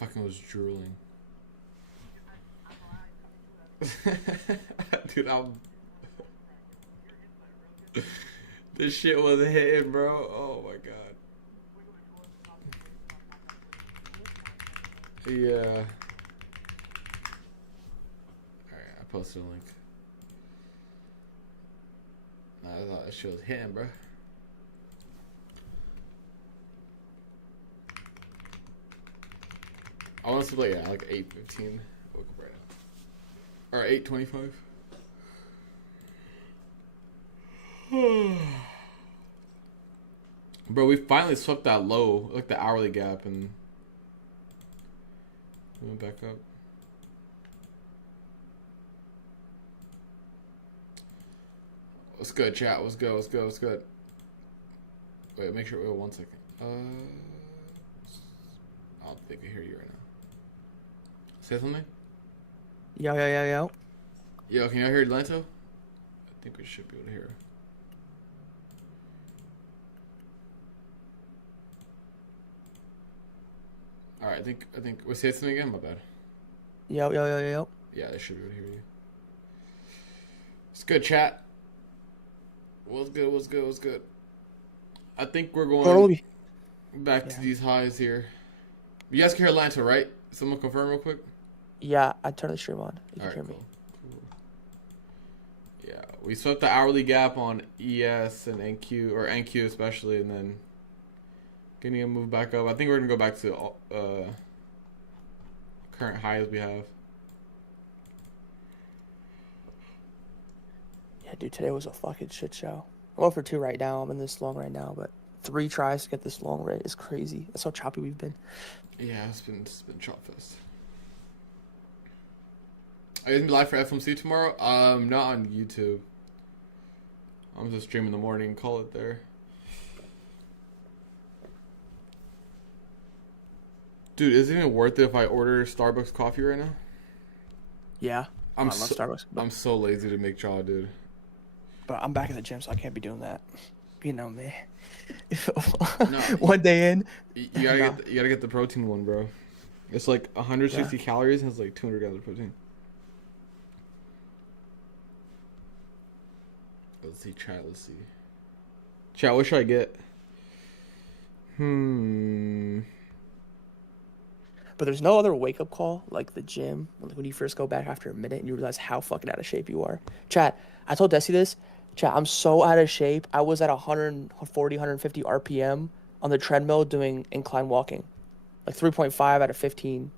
fucking was drooling. Dude, this shit was hitting, bro. Oh my god. Yeah. Alright, I posted a link. Nah, I thought that shit was hitting, bro. I want to play, yeah, like 8:15. Look up right now. Or 8:25. Bro, we finally swept that low, like the hourly gap, and we went back up. What's good, chat? What's good? What's good? What's good? Wait, make sure. Wait, 1 second. I don't think I hear you right now. Say something? Yo. Yo, can y'all hear Lento? I think we should be able to hear her. Alright, I think, wait, say something again? My bad. Yo. Yeah, they should be able to hear you. It's good, chat. What's good? What's good? What's good? I think we're going back to these highs here. You guys can hear Lanta, right? Someone confirm real quick. Yeah, I turned the stream on. You can hear me. Cool. Yeah, we swept the hourly gap on ES and NQ, or NQ especially, and then getting a move back up. I think we're gonna go back to current highs we have. Yeah, dude, today was a fucking shit show. I'm going for 2 right now. I'm in this long right now, but 3 tries to get this long rate is crazy. That's how choppy we've been. Yeah, it's been chop fest. Are you gonna be live for FMC tomorrow? Not on YouTube. I'm just streaming in the morning. Call it there. Dude, is it even worth it if I order Starbucks coffee right now? Yeah, I love Starbucks. I'm so lazy to make jaw, dude. But I'm back at the gym, so I can't be doing that. You know me. No, one day in. You gotta get the protein one, bro. It's like 160 calories and it's like 200 grams of protein. Let's see, chat. Let's see. Chat, what should I get? But there's no other wake up call like the gym when you first go back after a minute and you realize how fucking out of shape you are. Chat, I told Desi this. Chat, I'm so out of shape. I was at 140, 150 RPM on the treadmill doing incline walking. Like 3.5 out of 15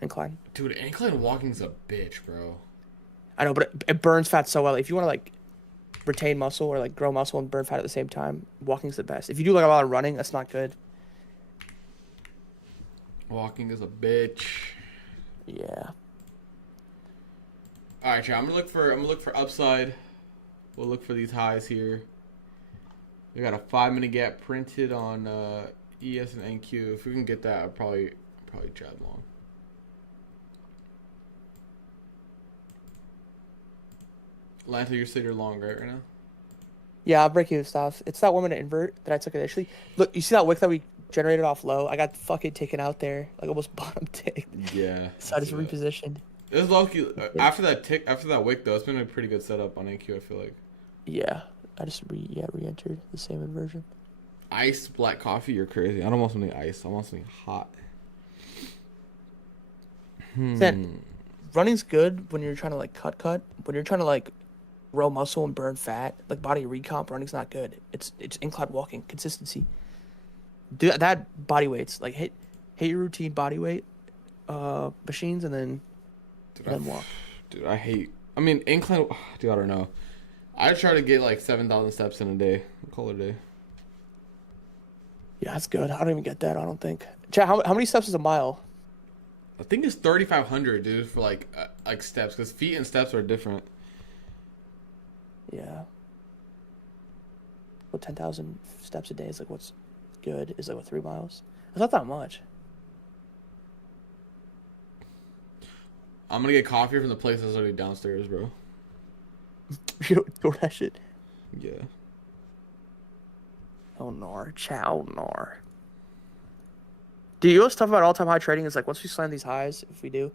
incline. Dude, incline walking's a bitch, bro. I know, but it burns fat so well. If you want to like retain muscle or like grow muscle and burn fat at the same time, walking's the best. If you do like a lot of running, that's not good. Walking is a bitch. Yeah. All right, chat. I'm gonna look for upside. We'll look for these highs here. We got a 5-minute gap printed on ES and NQ. If we can get that, I'll probably chat long. Lanta, you're saying you're long, right now? Yeah, I'll break you stuff. It's that 1-minute invert that I took initially. Look, you see that wick that we generated off low? I got fucking taken out there, like almost bottom ticked. Yeah. So I just repositioned. It was lucky. After that wick though, it's been a pretty good setup on NQ. I feel like. Yeah, I just re-entered the same inversion. Iced black coffee, you're crazy. I don't want something iced. I want something hot. Then, running's good when you're trying to like cut. When you're trying to like grow muscle and burn fat, like body recomp, running's not good. It's incline walking, consistency. Do that body weights, like hit your routine body weight machines and then walk. Dude, I mean incline. Dude, I don't know. I try to get like 7,000 steps in a day. Call it a day. Yeah, that's good. I don't even get that. I don't think. Chat, how many steps is a mile? I think it's 3,500, dude, for like steps, because feet and steps are different. Yeah. Well, 10,000 steps a day is like what's good is like 3 miles. It's not that much. I'm gonna get coffee from the place that's already downstairs, bro. You don't that shit. Yeah. Oh, nar. Chow, nar. Do you know what's tough about all-time high trading is like once we slam these highs, if we do,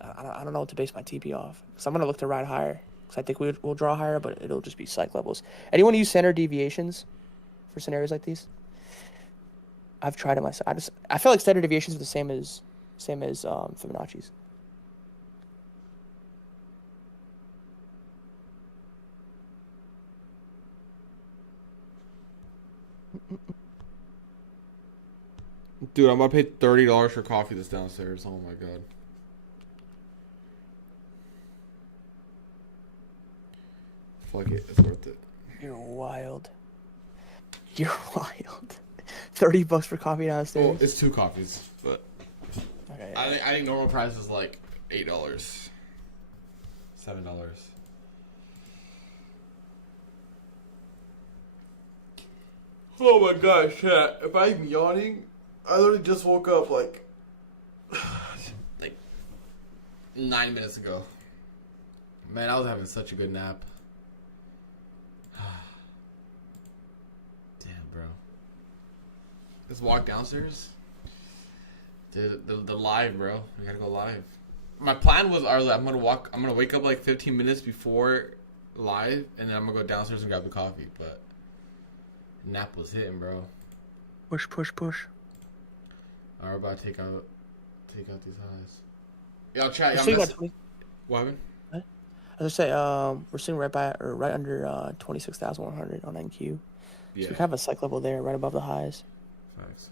I don't know what to base my TP off. So I'm gonna look to ride higher because I think we'll draw higher, but it'll just be psych levels. Anyone use standard deviations for scenarios like these? I've tried it myself. I feel like standard deviations are the same as Fibonacci's. Dude, I'm about to pay $30 for coffee that's downstairs. Oh my god. Fuck it, it's worth it. You're wild. You're wild. $30 for coffee downstairs. Well, it's 2 coffees, but Okay. I think normal price is like $8, $7. Oh my gosh, chat. If I'm yawning, I literally just woke up like 9 minutes ago. Man, I was having such a good nap. Damn, bro. Let's walk downstairs. Dude, the live, bro. We gotta go live. My plan was, I'm gonna wake up like 15 minutes before live, and then I'm gonna go downstairs and grab the coffee. But nap was hitting, bro. Push. Alright, we're about to take out these highs. Yo, chat. What happened? As I say, we're sitting right under 26,100 on NQ. Yeah. So we have a psych level there, right above the highs. Facts.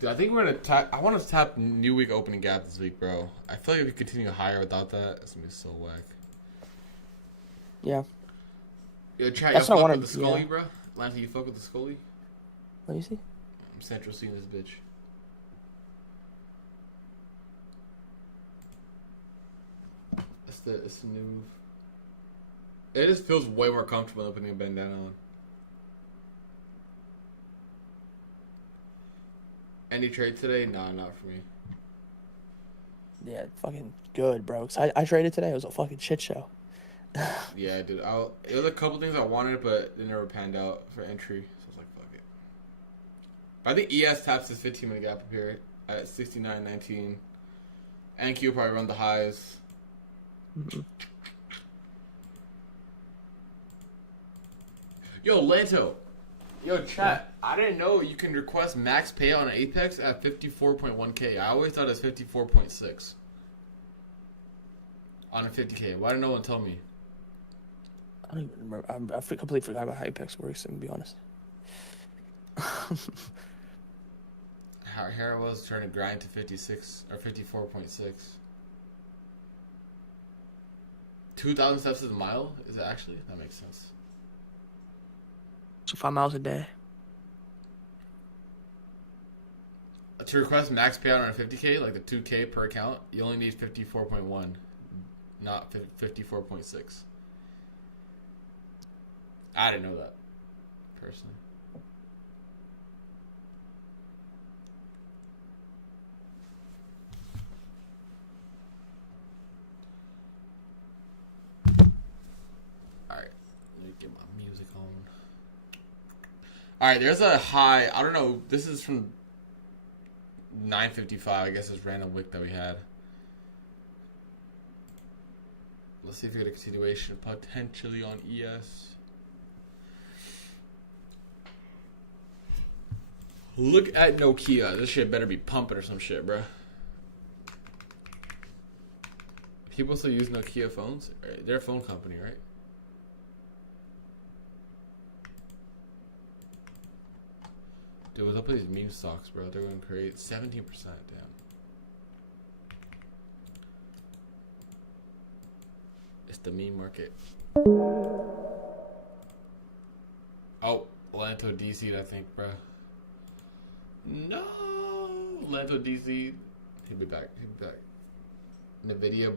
Dude, I think we're gonna tap. I want to tap new week opening gap this week, bro. I feel like if we continue higher without that, it's gonna be so whack. Yeah. Yo, chat. That's you what I fuck wanted, with the Scully, yeah. bro? Lance, you fuck with the Scully? Let me see. I'm central seeing this bitch. It's the new. It just feels way more comfortable than putting a bandana on. Any trade today? Nah, not for me. Yeah, fucking good, bro. 'Cause I traded today. It was a fucking shit show. Yeah, dude. It was a couple things I wanted, but they never panned out for entry. So I was like, fuck it. But I think ES taps this 15-minute gap up here at 69.19. NQ probably run the highs. Mm-hmm. Yo, Lanto. Yo, chat. I didn't know you can request max payout on Apex at 54.1k. I always thought it was 54.6 on a 50k. Why didn't no one tell me? I don't even remember. I completely forgot about how Apex works, to be honest. Here I was trying to grind to 56 or 54.6. 2,000 steps is a mile? Is it actually? That makes sense. So 5 miles a day. To request max payout on a 50k, like the 2k per account, you only need 54.1, not 54.6. I didn't know that, personally. Alright, let me get my music on. Alright, there's a high, I don't know, this is from 9:55, I guess it's random wick that we had. Let's see if we get a continuation potentially on ES. Look at Nokia. This shit better be pumping or some shit, bro. People still use Nokia phones? They're a phone company, right? Dude, what's up with these meme stocks, bro? They're going crazy. 17%, damn. It's the meme market. Oh, Lanto DC'd, I think, bro. No! Lanto DC'd. He'll be back. Nvidia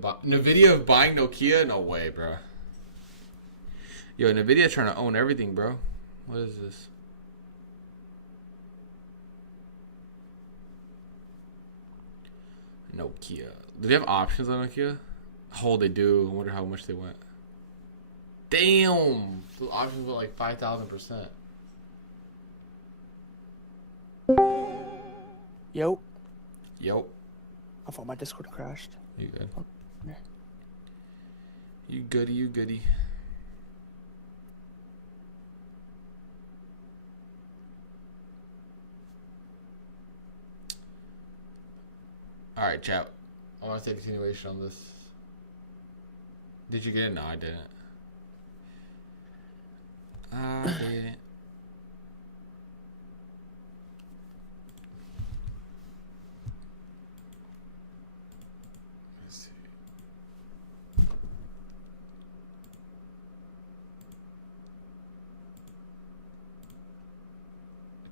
buying Nokia? No way, bro. Yo, Nvidia trying to own everything, bro. What is this? Nokia. Do they have options on Nokia? Oh, they do. I wonder how much they went. Damn! Those options were like 5,000%. Yo. Yo. I thought my Discord crashed. You good? Oh, yeah. You goody, you goody. Alright, chat. I want to take a continuation on this. Did you get it? No, I didn't. I didn't. Let's see.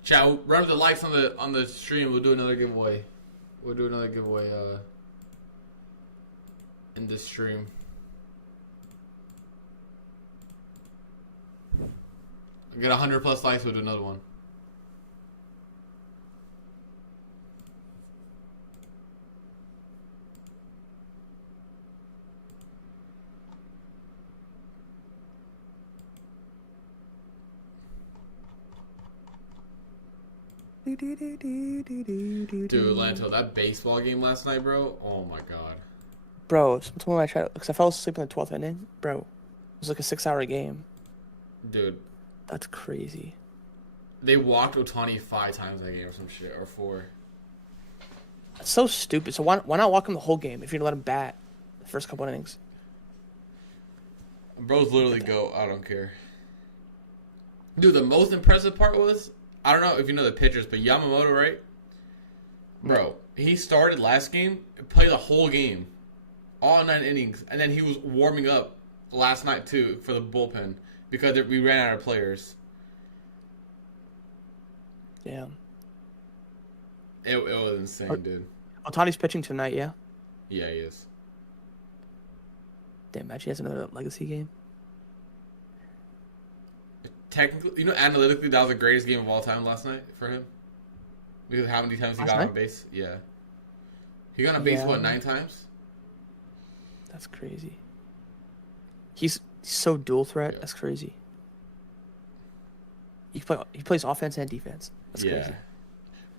Chat, run up the likes on the stream. We'll do another giveaway. We'll do another giveaway in this stream. Get 100 plus likes, we'll do another one. Dude, Lanto, that baseball game last night, bro. Oh my god. Bro, someone I tried because I fell asleep in the 12th inning. Bro, it was like a 6-hour game. Dude, that's crazy. They walked Ohtani 5 times that game or some shit, or 4. That's so stupid. So why not walk him the whole game if you're gonna let him bat the first couple innings? Bro's literally GOAT. I don't care. Dude, the most impressive part was, I don't know if you know the pitchers, but Yamamoto, right? Bro, he started last game, played the whole game, all 9 innings, and then he was warming up last night too for the bullpen because we ran out of players. Yeah. It was insane, dude. Ohtani's pitching tonight, yeah? Yeah, he is. Damn, imagine he has another legacy game. Technically, analytically, that was the greatest game of all time last night for him. Because how many times he got on base? Yeah. He got on base, what, 9 times? That's crazy. He's so dual threat. Yeah. That's crazy. He plays offense and defense. That's crazy.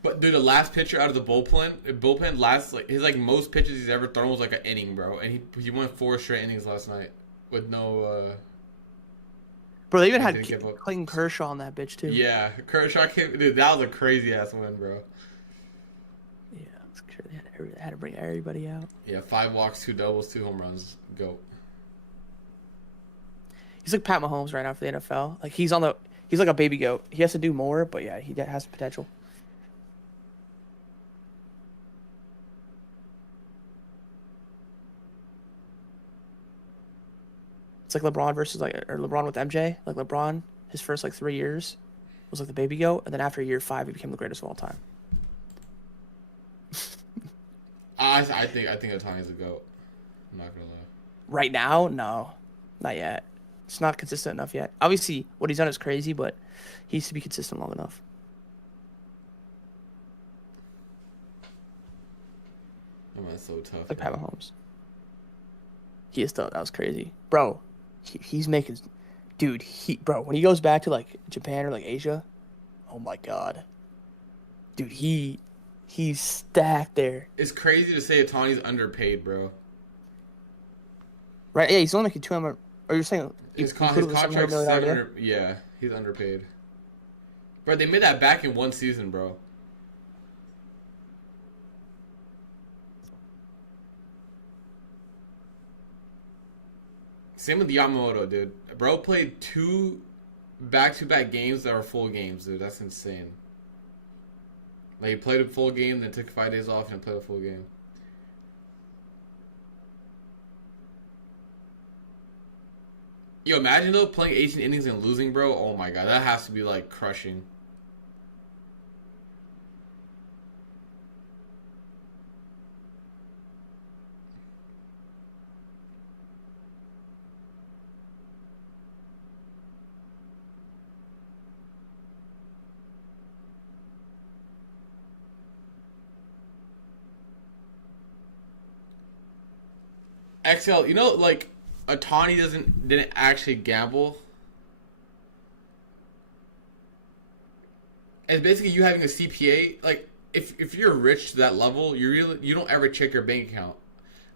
But dude, the last pitcher out of the bullpen last his most pitches he's ever thrown was like an inning, bro, and he went 4 straight innings last night with no. Bro, they even had Clayton Kershaw on that bitch too. Yeah, Kershaw came. Dude, that was a crazy ass win, bro. Yeah, it's crazy. They had to bring everybody out. Yeah, 5 walks, 2 doubles, 2 home runs. Go. He's like Pat Mahomes right now for the NFL. Like he's like a baby goat. He has to do more, but yeah, he has potential. It's like LeBron versus or LeBron with MJ. Like LeBron, his first 3 years was like the baby goat, and then after year 5, he became the greatest of all time. I think Ohtani's a goat. I'm not gonna lie. Right now, no, not yet. It's not consistent enough yet. Obviously, what he's done is crazy, but he needs to be consistent long enough. Oh, that's so tough. Like Pat Mahomes. He is though. That was crazy, bro. He's making, dude. Bro, when he goes back to Japan or Asia, oh my god, dude. He's stacked there. It's crazy to say Ohtani's underpaid, bro. Right? Yeah, he's only making $200. Or you're saying his contract's $700? Yeah, he's underpaid. Bro, they made that back in 1 season, bro. Same with Yamamoto, dude. Bro played 2 back-to-back games that were full games, dude. That's insane. He played a full game, then took 5 days off and played a full game. Yo, imagine though playing 18 innings and losing, bro. Oh my god, that has to be crushing. XL, Ohtani didn't actually gamble. It's basically you having a CPA. if you're rich to that level, you don't ever check your bank account.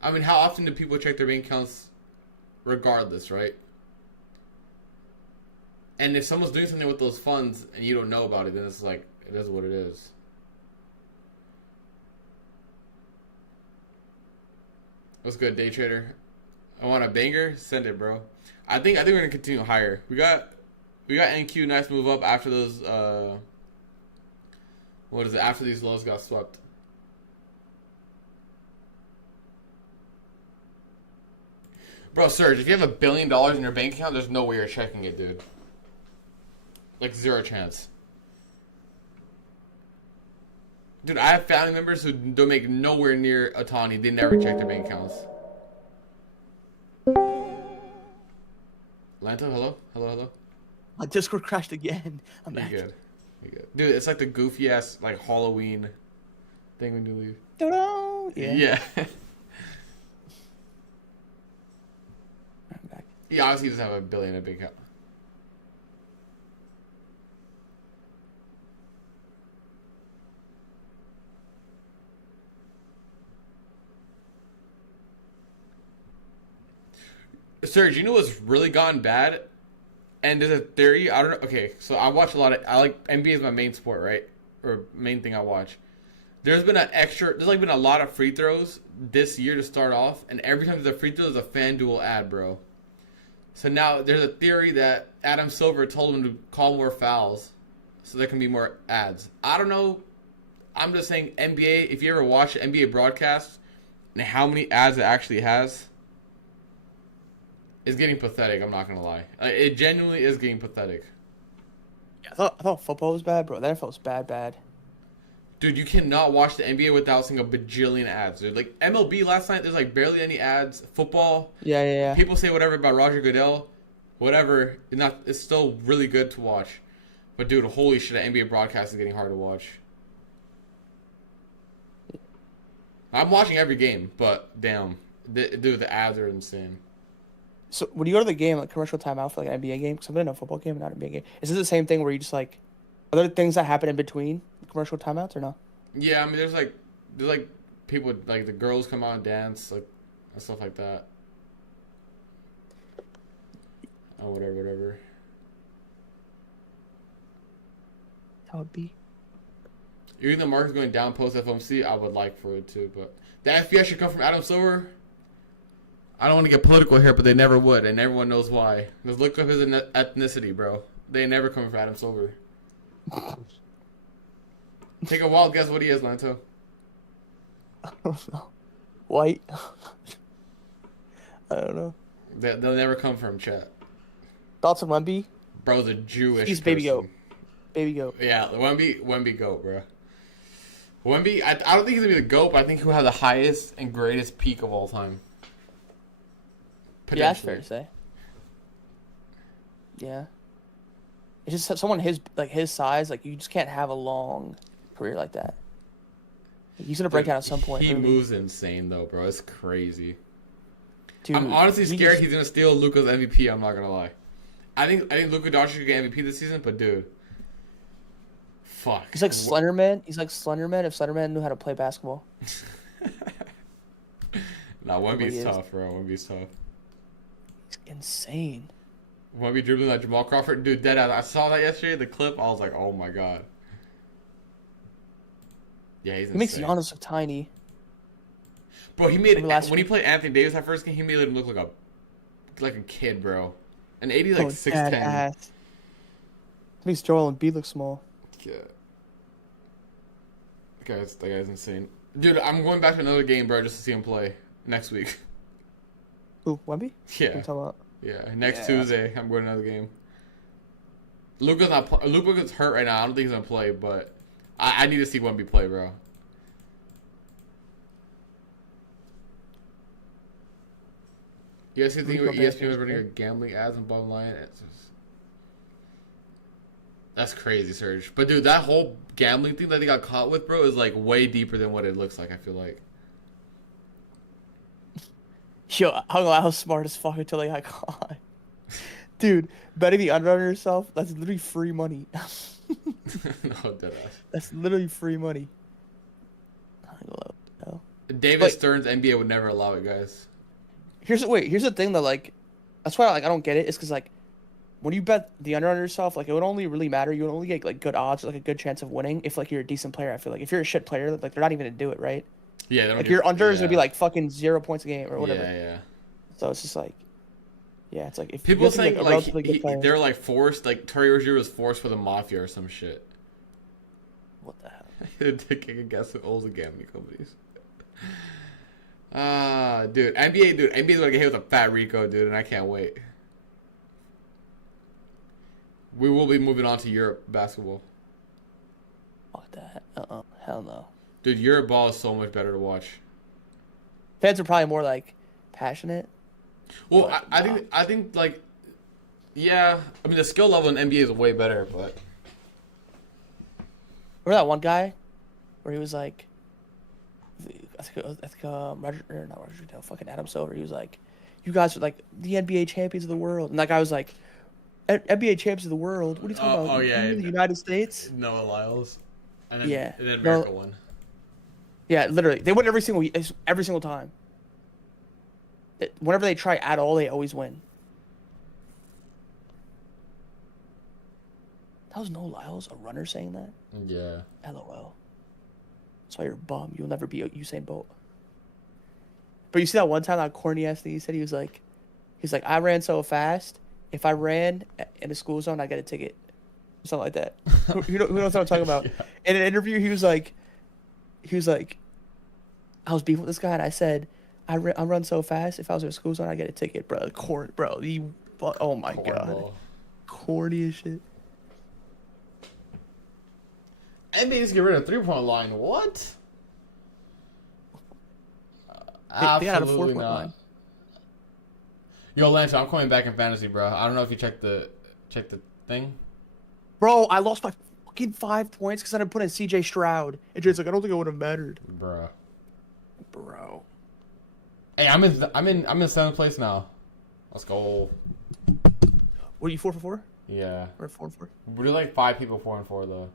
I mean, how often do people check their bank accounts regardless, right? And if someone's doing something with those funds and you don't know about it, then it's like, it is what it is. What's good, day trader? I want a banger? Send it, bro. I think we're gonna continue higher. We got NQ, nice move up after those what is it? After these lows got swept. Bro, Serge, if you have $1 billion in your bank account, there's no way you're checking it, dude. Like, zero chance. Dude, I have family members who don't make nowhere near Otani. They never check their bank accounts. Lanto, hello? Hello? My Discord crashed again. I'm back. You're good. Dude, it's like the goofy ass like Halloween thing when you leave. Ta-da! Yeah. I'm back. Yeah, obviously he doesn't have $1 billion in a big account. Serge, you know what's really gone bad? And there's a theory, I don't know. Okay, so I like NBA is my main sport, right? Or main thing I watch. There's been been a lot of free throws this year to start off, and every time there's a free throw, there's a FanDuel ad, bro. So now there's a theory that Adam Silver told him to call more fouls so there can be more ads. I don't know. I'm just saying NBA, if you ever watch an NBA broadcast and how many ads it actually has, it's getting pathetic, I'm not going to lie. It genuinely is getting pathetic. Yeah, I thought football was bad, bro. The NFL was bad. Dude, you cannot watch the NBA without seeing a bajillion ads, dude. Like, MLB last night, there's, like, barely any ads. Football. Yeah. People say whatever about Roger Goodell. Whatever. It's still really good to watch. But, dude, holy shit, the NBA broadcast is getting hard to watch. I'm watching every game, but, damn. Dude, the ads are insane. So when you go to the game, like commercial timeout for like an NBA game, because I've been in a football game and not an NBA game, is this the same thing where you just like, are there things that happen in between the commercial timeouts or no? Yeah, I mean, there's people, like the girls come out and dance, like, and stuff like that. Oh, whatever. That would be. Even the market's going down post FOMC, I would like for it too, but the FBI should come from Adam Silver. I don't want to get political here, but they never would, and everyone knows why. Just look up his ethnicity, bro. They never come from Adam Silver. Take a wild guess what he is, Lanto. I don't know. White? I don't know. They'll never come from chat. Thoughts on Wemby? Bro's a Jewish He's person. Baby goat. Yeah, Wemby goat, bro. Wemby, I don't think he's going to be the GOAT, but I think he'll have the highest and greatest peak of all time. Yeah, that's fair to say. Yeah. It's just someone his size, like you just can't have a long career like that. He's gonna break out at some point. He moves insane though, bro. It's crazy. Dude, I'm honestly scared he's gonna steal Luka's MVP. I'm not gonna lie. I think Luka Doncic could get MVP this season, but dude, fuck. He's like Slenderman. He's like Slenderman if Slenderman knew how to play basketball. Nah, Wemby's tough, bro. Wemby's tough. He's insane. Wemby dribbling like Jamal Crawford, dude. Dead ass. I saw that yesterday. The clip. I was like, oh my god. Yeah, he's insane. He makes Giannis look tiny. Bro, he made when he played Anthony Davis that first game, he made him look like a kid, bro. And 80 like 6'10". Makes Joel Embiid look small. Yeah. That guy's insane. Dude, I'm going back to another game, bro, just to see him play next week. Who, Wemby? Yeah. Next Tuesday, I'm going to another game. Luka's hurt right now. I don't think he's gonna play, but I need to see Wemby play, bro. You guys see the thing where ESPN was running gambling ads on bottom line? That's crazy, Serge. But dude, that whole gambling thing that they got caught with, bro, is like way deeper than what it looks like. I feel like. Yo, I don't know how smart as fuck until they got caught. Dude, betting the under on yourself, that's literally free money. No, deadass. That's literally free money. David Stern's NBA would never allow it, guys. Here's the thing that like, that's why like I don't get it. Is because like, when you bet the under on yourself, like it would only really matter. You would only get like good odds, like a good chance of winning if like you're a decent player. I feel like if you're a shit player, like they're not even gonna do it, right? Yeah, they don't like your under is gonna be like fucking 0 points a game or whatever. Yeah. So it's just like, yeah, it's like if people saying like they're like forced, like Terry Rozier was forced for the mafia or some shit. What the hell? Taking a guess at all the gambling companies. Dude, NBA's gonna get hit with a fat Rico, dude, and I can't wait. We will be moving on to Europe basketball. Fuck that. Hell no. Dude, Europe ball is so much better to watch. Fans are probably more like passionate. Well, I think like, yeah. I mean, the skill level in NBA is way better, but. Remember that one guy, where he was like, I think Roger, not Roger, fucking Adam Silver. He was like, "You guys are like the NBA champions of the world," and that guy was like, "NBA champions of the world? What are you talking about? Oh yeah, the United States." Noah Lyles. And then, yeah. And then America won. Yeah, literally, they win every single time. Whenever they try at all, they always win. That was Noah Lyles, a runner, saying that? Yeah. LOL. That's why you're a bum. You'll never be Usain Bolt. But you see that one time, that corny ass thing he said? He was like, I ran so fast. If I ran in a school zone, I get a ticket. Something like that. who knows what I'm talking about? Yeah. In an interview, he was like, I was beefing with this guy, and I said, I run so fast. If I was in a school zone, I get a ticket, bro. Oh my god, corny as shit. NBA's get rid of 3-point line. What? They had a 4-point not. line. Yo, Lance, I'm coming back in fantasy, bro. I don't know if you checked the thing. Bro, I lost by fucking 5 points because I didn't put in CJ Stroud. And Jay's like, I don't think it would have mattered, bro. Hey, I'm in 7th place now. Let's go. What are you 4 for 4? Yeah. We're 4 for 4. We're like 5 people 4 and 4 though.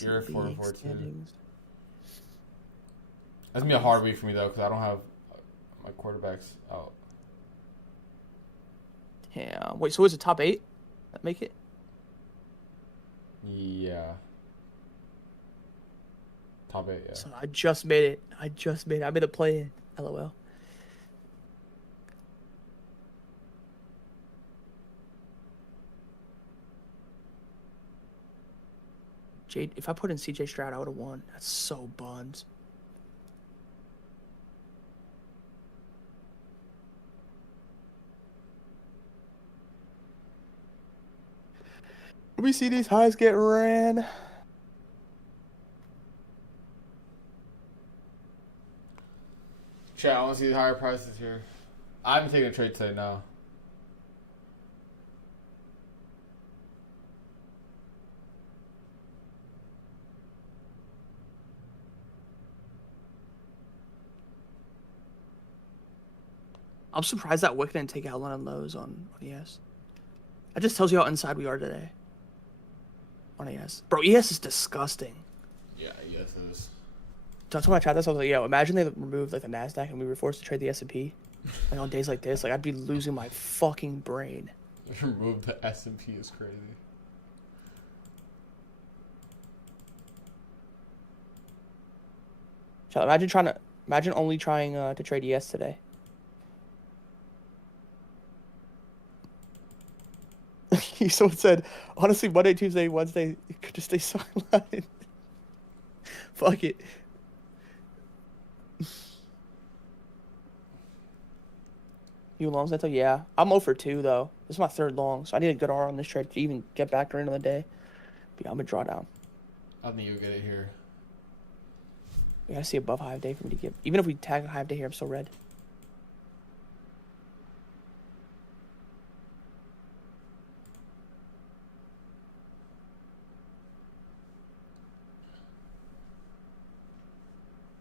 You're 4 and 4 too. That's gonna be a hard week for me though because I don't have my quarterbacks out. Yeah. Wait. So is it top 8 that make it? Yeah. Top 8. Yeah. So I just made it. I made a play in. LOL. Jade, if I put in CJ Stroud, I would have won. That's so buns. Let me see these highs get ran. Chat, I want to see the higher prices here. I haven't taken a trade today, no. I'm surprised that Wick didn't take out London lows on ES. That just tells you how inside we are today. On ES. Bro, ES is disgusting. Yeah, ES is. That's when I tried this. I was like, yo, imagine they removed like the NASDAQ and we were forced to trade the S&P. Like on days like this, like I'd be losing my fucking brain. Remove the S&P is crazy. So imagine only trying to trade ES today. Someone said, honestly, Monday, Tuesday, Wednesday, you could just stay sidelined. Fuck it. You longs, Neto? Yeah. I'm 0 for 2, though. This is my 3rd long, so I need a good R on this trade to even get back during the day. But yeah, I'm going to draw down. I think you'll get it here. We got to see above high of day for me to get. Even if we tag a high of day here, I'm still red.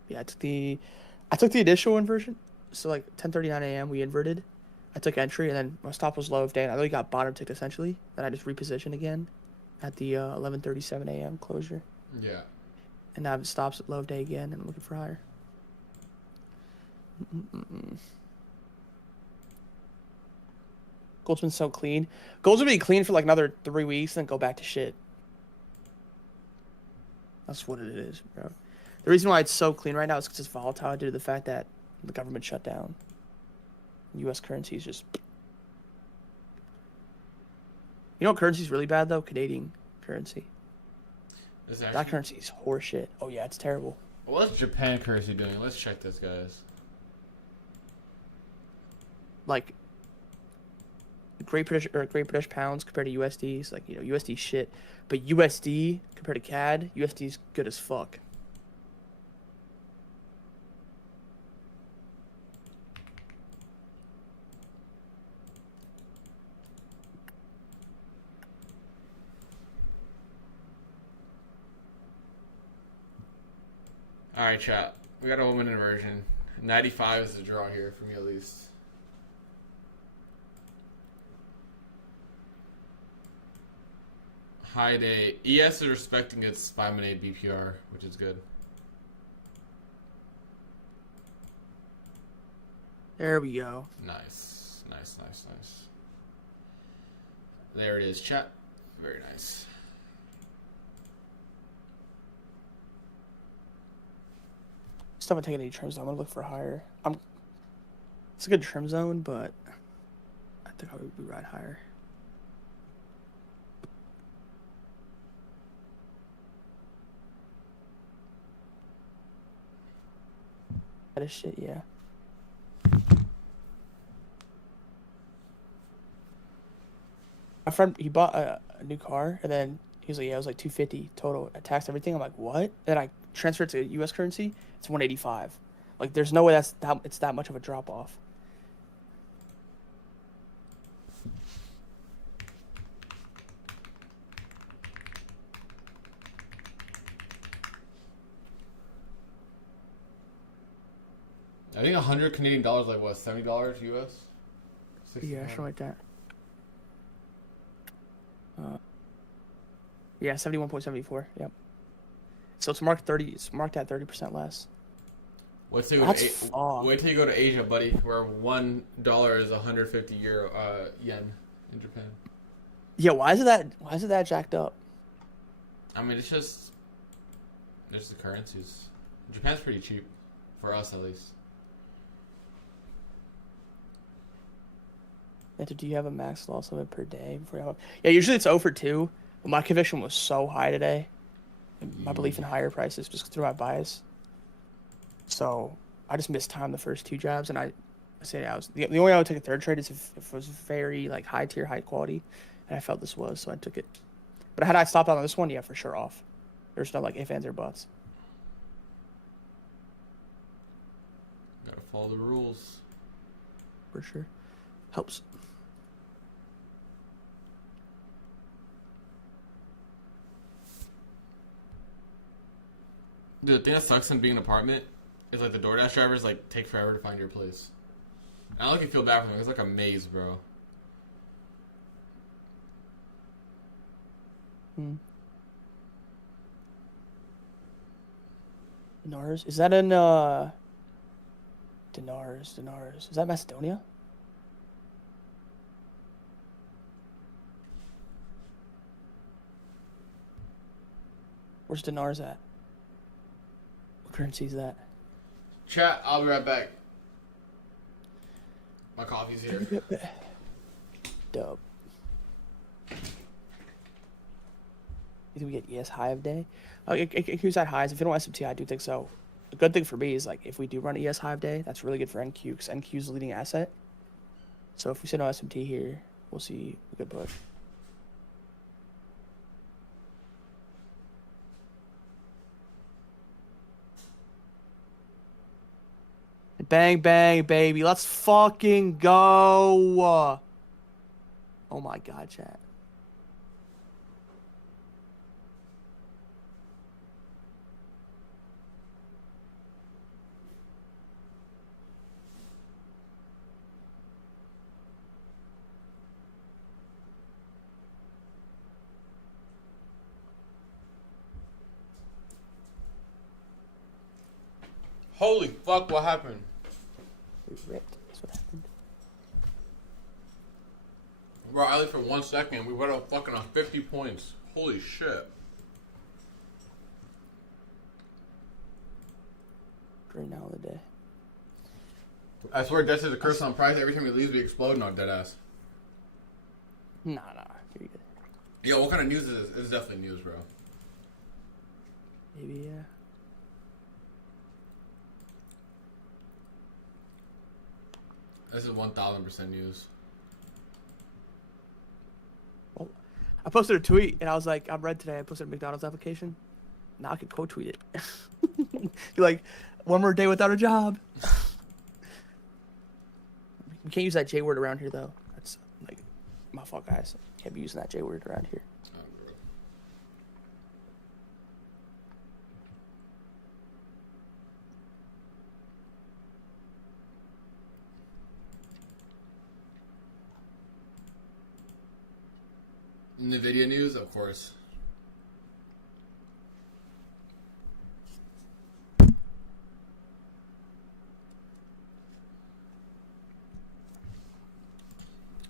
Yeah, I took the initial inversion. So like 10:39 a.m. we inverted. I took entry and then my stop was low of day. And I really got bottom ticked essentially. Then I just repositioned again at the 11:37 a.m. closure. Yeah. and now it stops at low of day again, and I'm looking for higher. Gold's been so clean. Gold's gonna be clean for like another 3 weeks, then go back to shit. That's what it is, bro. The reason why it's so clean right now is because it's volatile due to the fact that the government shut down. U.S. currency is just... You know what currency is really bad, though? Canadian currency. That currency is horseshit. Oh, yeah, it's terrible. What's Japan currency doing? Let's check this, guys. Like, Great British pounds compared to USD is like, you know, USD shit. But USD compared to CAD, USD is good as fuck. All right, chat. We got a woman inversion. 95 is the draw here for me, at least. High day. ES is respecting its 5-minute BPR, which is good. There we go. Nice. Nice, nice, nice. There it is, chat. Very nice. Still haven't taken any trims. I'm gonna look for higher. It's a good trim zone, but I think I would be right higher. That is shit, yeah. My friend, he bought a new car, and then he was like, yeah, it was like 250 total. I taxed everything. I'm like, what? And then I transferred to U.S. currency. It's 185. Like, there's no way it's that much of a drop off. I think 100 Canadian dollars, like what, $70 US? Yeah, something like that. Yeah, 71.74. Yep. So it's marked 30. It's marked at 30% less. Wait till you go to Asia, buddy, where $1 is 150 yen in Japan. Yeah, why is it that jacked up? I mean, it's just the currencies. Japan's pretty cheap for us, at least. Do you have a max loss limit per day before you have? Yeah, usually it's 0 for 2. But my conviction was so high today. My belief in higher prices just through my bias. So I just mistimed the first 2 jabs, and I say I was the only way I would take a third trade is if it was very like high tier, high quality, and I felt this was, so I took it. But had I stopped out on this one, yeah, for sure off. There's no like ifs, ands, or buts. Gotta follow the rules. For sure, helps. Dude, the thing that sucks in being an apartment is like the DoorDash drivers like take forever to find your place. I don't like you feel bad for them. It's like a maze, bro. Dinars? Is that in Dinars? Is that Macedonia? Where's Dinars at? What currency is that? Chat, I'll be right back. My coffee's here. Dope. You think we get ES high of day? It could at highs. If you don't SMT, I do think so. The good thing for me is like if we do run ES high of day, that's really good for NQ because NQ is the leading asset. So if we sit on SMT here, we'll see a good push. Bang, bang, baby. Let's fucking go. Oh my god, chat. Holy fuck, what happened? We ripped. That's what happened. Bro, I lived for 1 second. We went up fucking on 50 points. Holy shit. Great now of the day. I swear Des is a curse on price. Every time he leaves, we explode. No, dead ass. Nah. You're good. Yo, what kind of news is this? It's definitely news, bro. Maybe, yeah. This is 1000% news. Well, I posted a tweet and I was like, I'm red today. I posted a McDonald's application. Now I can quote tweet it. Be like, one more day without a job. You can't use that J word around here though. That's like my fault, guys. Can't be using that J word around here. NVIDIA news, of course.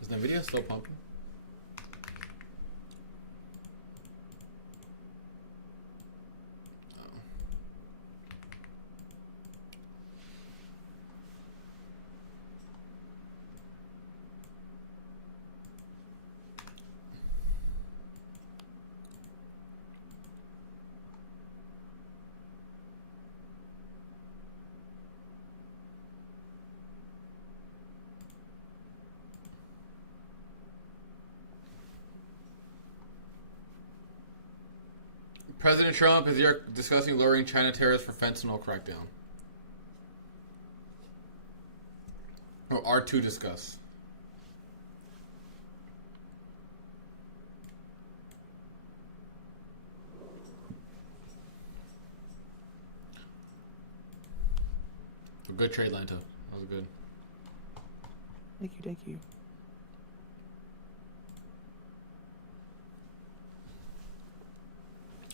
Is NVIDIA still pumping? President Trump is here discussing lowering China tariffs for fentanyl crackdown. Or are to discuss. A good trade, Lanta. That was good. Thank you.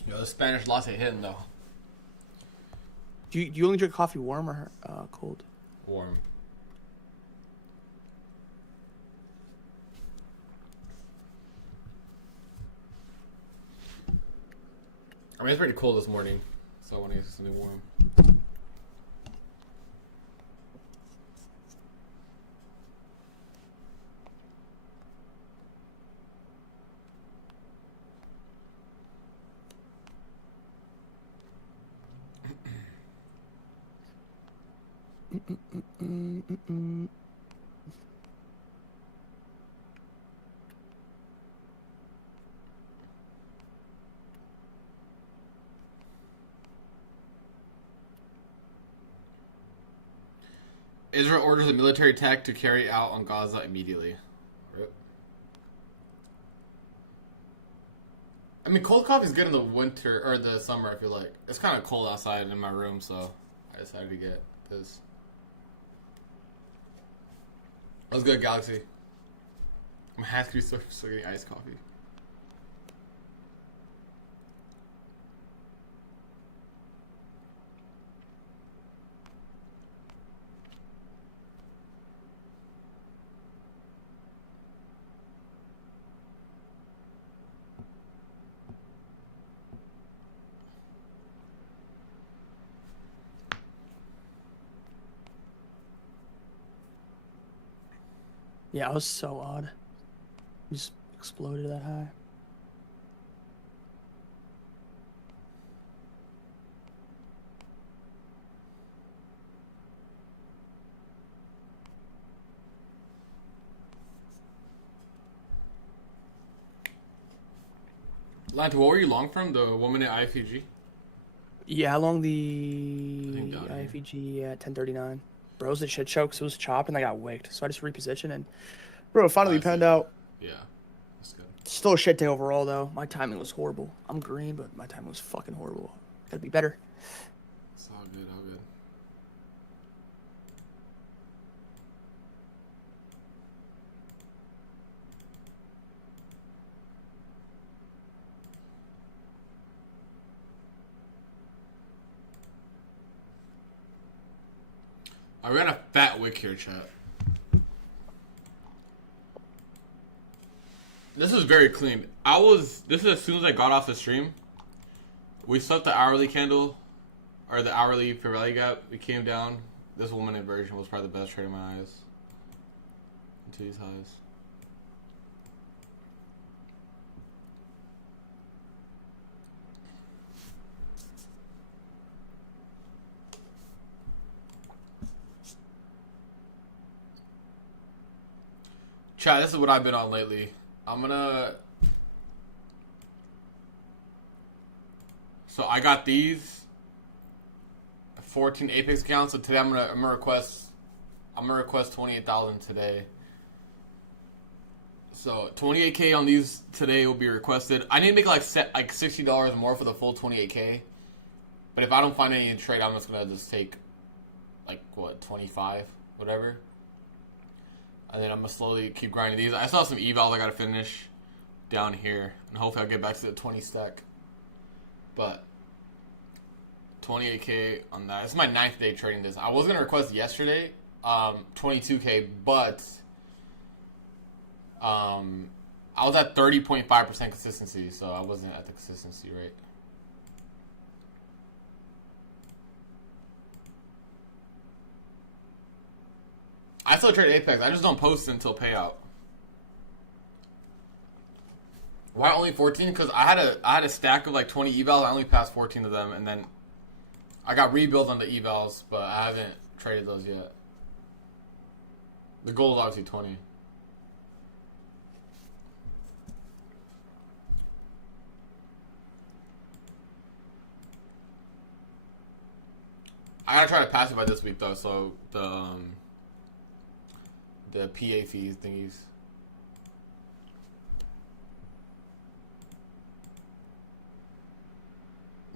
Yo, the Spanish latte hitting though. Do you only drink coffee warm or cold? Warm. I mean, it's pretty cold this morning, so I want to get something warm. Israel orders a military attack to carry out on Gaza immediately. I mean, cold coffee is good in the winter or the summer. I feel like it's kind of cold outside in my room, so I decided to get this. That was good, Galaxy. My hands could be still getting iced coffee. Yeah, it was so odd. It just exploded that high. Lanta, what were you long from? The woman at IFEG? Yeah, along the IFEG at 1039. Bro, it was a shit show because it was chopped and I got wicked. So I just repositioned and, bro, it finally panned out. Yeah, that's good. Still a shit day overall, though. My timing was horrible. I'm green, but my timing was fucking horrible. Gotta be better. It's all good, all good. I ran a fat wick here, chat. This is very clean. This is as soon as I got off the stream. We swept the hourly candle, or the hourly Pirelli gap. We came down. This woman inversion was probably the best trade in my eyes. Into these highs. Chat, this is what I've been on lately. So I got these 14 Apex accounts. So today I'm gonna request 28,000 today. So 28K on these today will be requested. I need to make like $60 more for the full 28K. But if I don't find any trade, I'm just gonna take like what 25, whatever. And then I'm gonna slowly keep grinding these. I still have some evals I gotta finish down here, and hopefully I'll get back to the 20 stack. But 28K on that. It's my 9th day trading this. I was gonna request yesterday 22K, but I was at 30.5% consistency, so I wasn't at the consistency rate. I still trade Apex. I just don't post it until payout. Why only 14? Because I had a stack of like 20 evals. I only passed 14 of them, and then I got rebuilds on the evals, but I haven't traded those yet. The goal is obviously 20. I gotta try to pass it by this week though, so the PA fees thingies.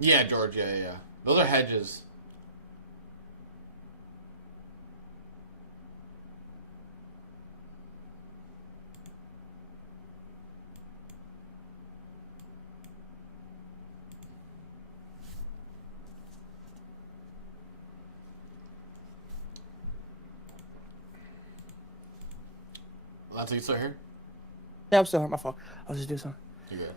Yeah, George, yeah. Those are hedges. Lance, are you still here? Yeah, I'm still here. My fault. I was just doing something. You good?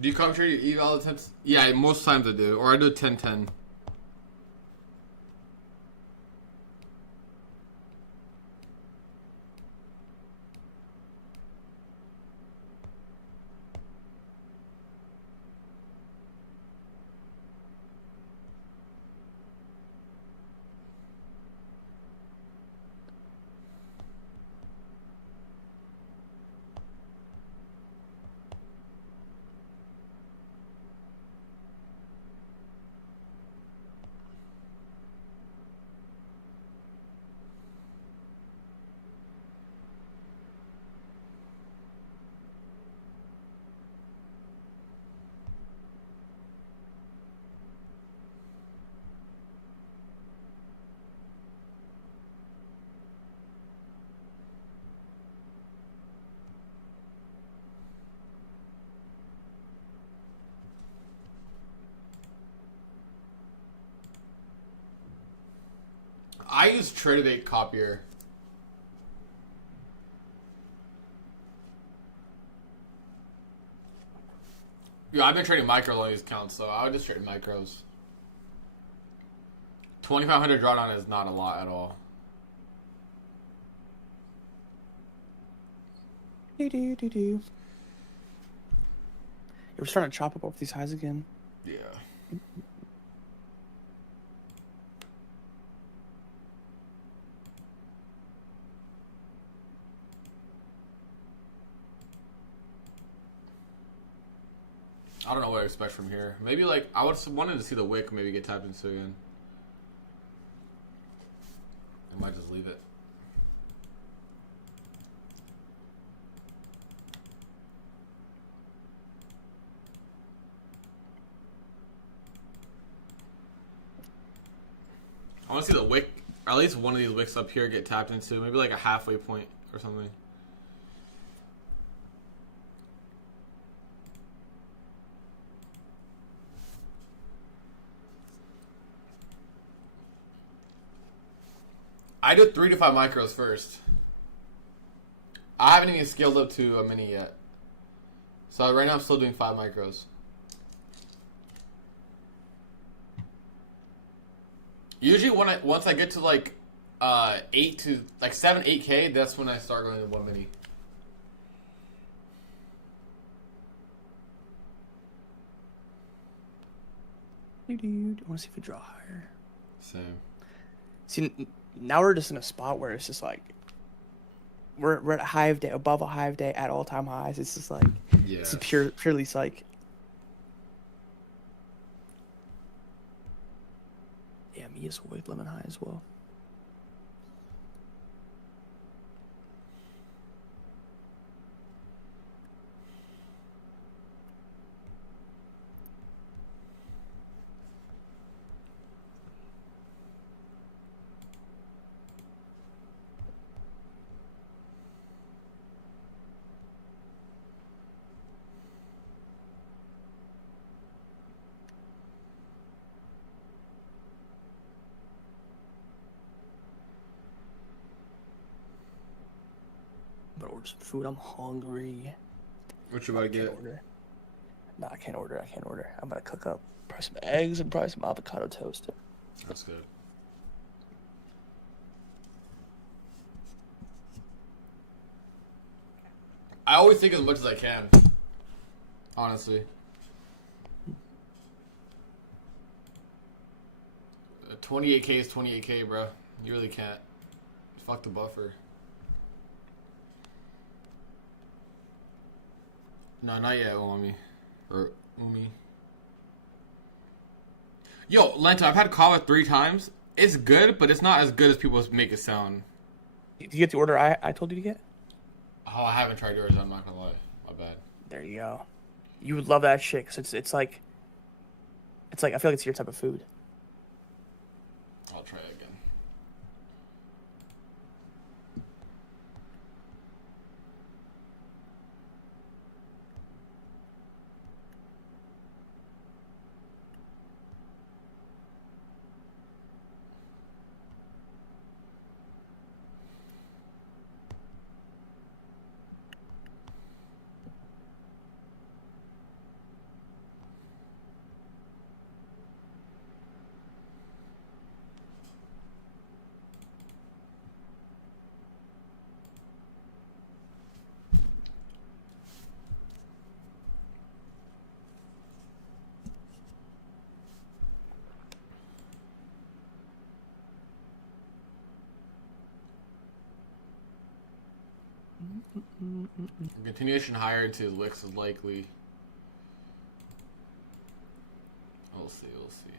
Do you come trade your eval attempts? Yeah, most times I do. Or I do 10-10. I use Tradebait Copier. Yeah, I've been trading micros on these accounts, so I would just trade micros. 2,500 drawdown is not a lot at all. You're starting to chop up off these highs again. Yeah. I don't know what I expect from here. Maybe like I wanted to see the wick maybe get tapped into again. I might just leave it. I want to see the wick. at least one of these wicks up here get tapped into. Maybe like a halfway point or something. I do 3 to 5 micros first. I haven't even scaled up to a mini yet. So right now I'm still doing 5 micros. Usually once I get to like 7, 8K, that's when I start going to 1 mini. I want to see if we draw higher. Same. See, now we're just in a spot where it's just like we're at a high of day, above a high of day, at all-time highs. It's just like it's purely psych. Yeah, me is way limit high as well. But order some food. I'm hungry. What you about to get? Order. No, I can't order. I'm gonna cook up, probably some eggs and probably some avocado toast. That's good. I always think as much as I can. Honestly. 28K is 28K, bro. You really can't. Fuck the buffer. No, not yet, Umi. Or Umi. Yo, Lento, I've had Kava 3 times. It's good, but it's not as good as people make it sound. Did you get the order I told you to get? Oh, I haven't tried yours, I'm not gonna lie. My bad. There you go. You would love that shit, because it's like I feel like it's your type of food. I'll try it again. Continuation higher into his wicks is likely. We'll see, we'll see.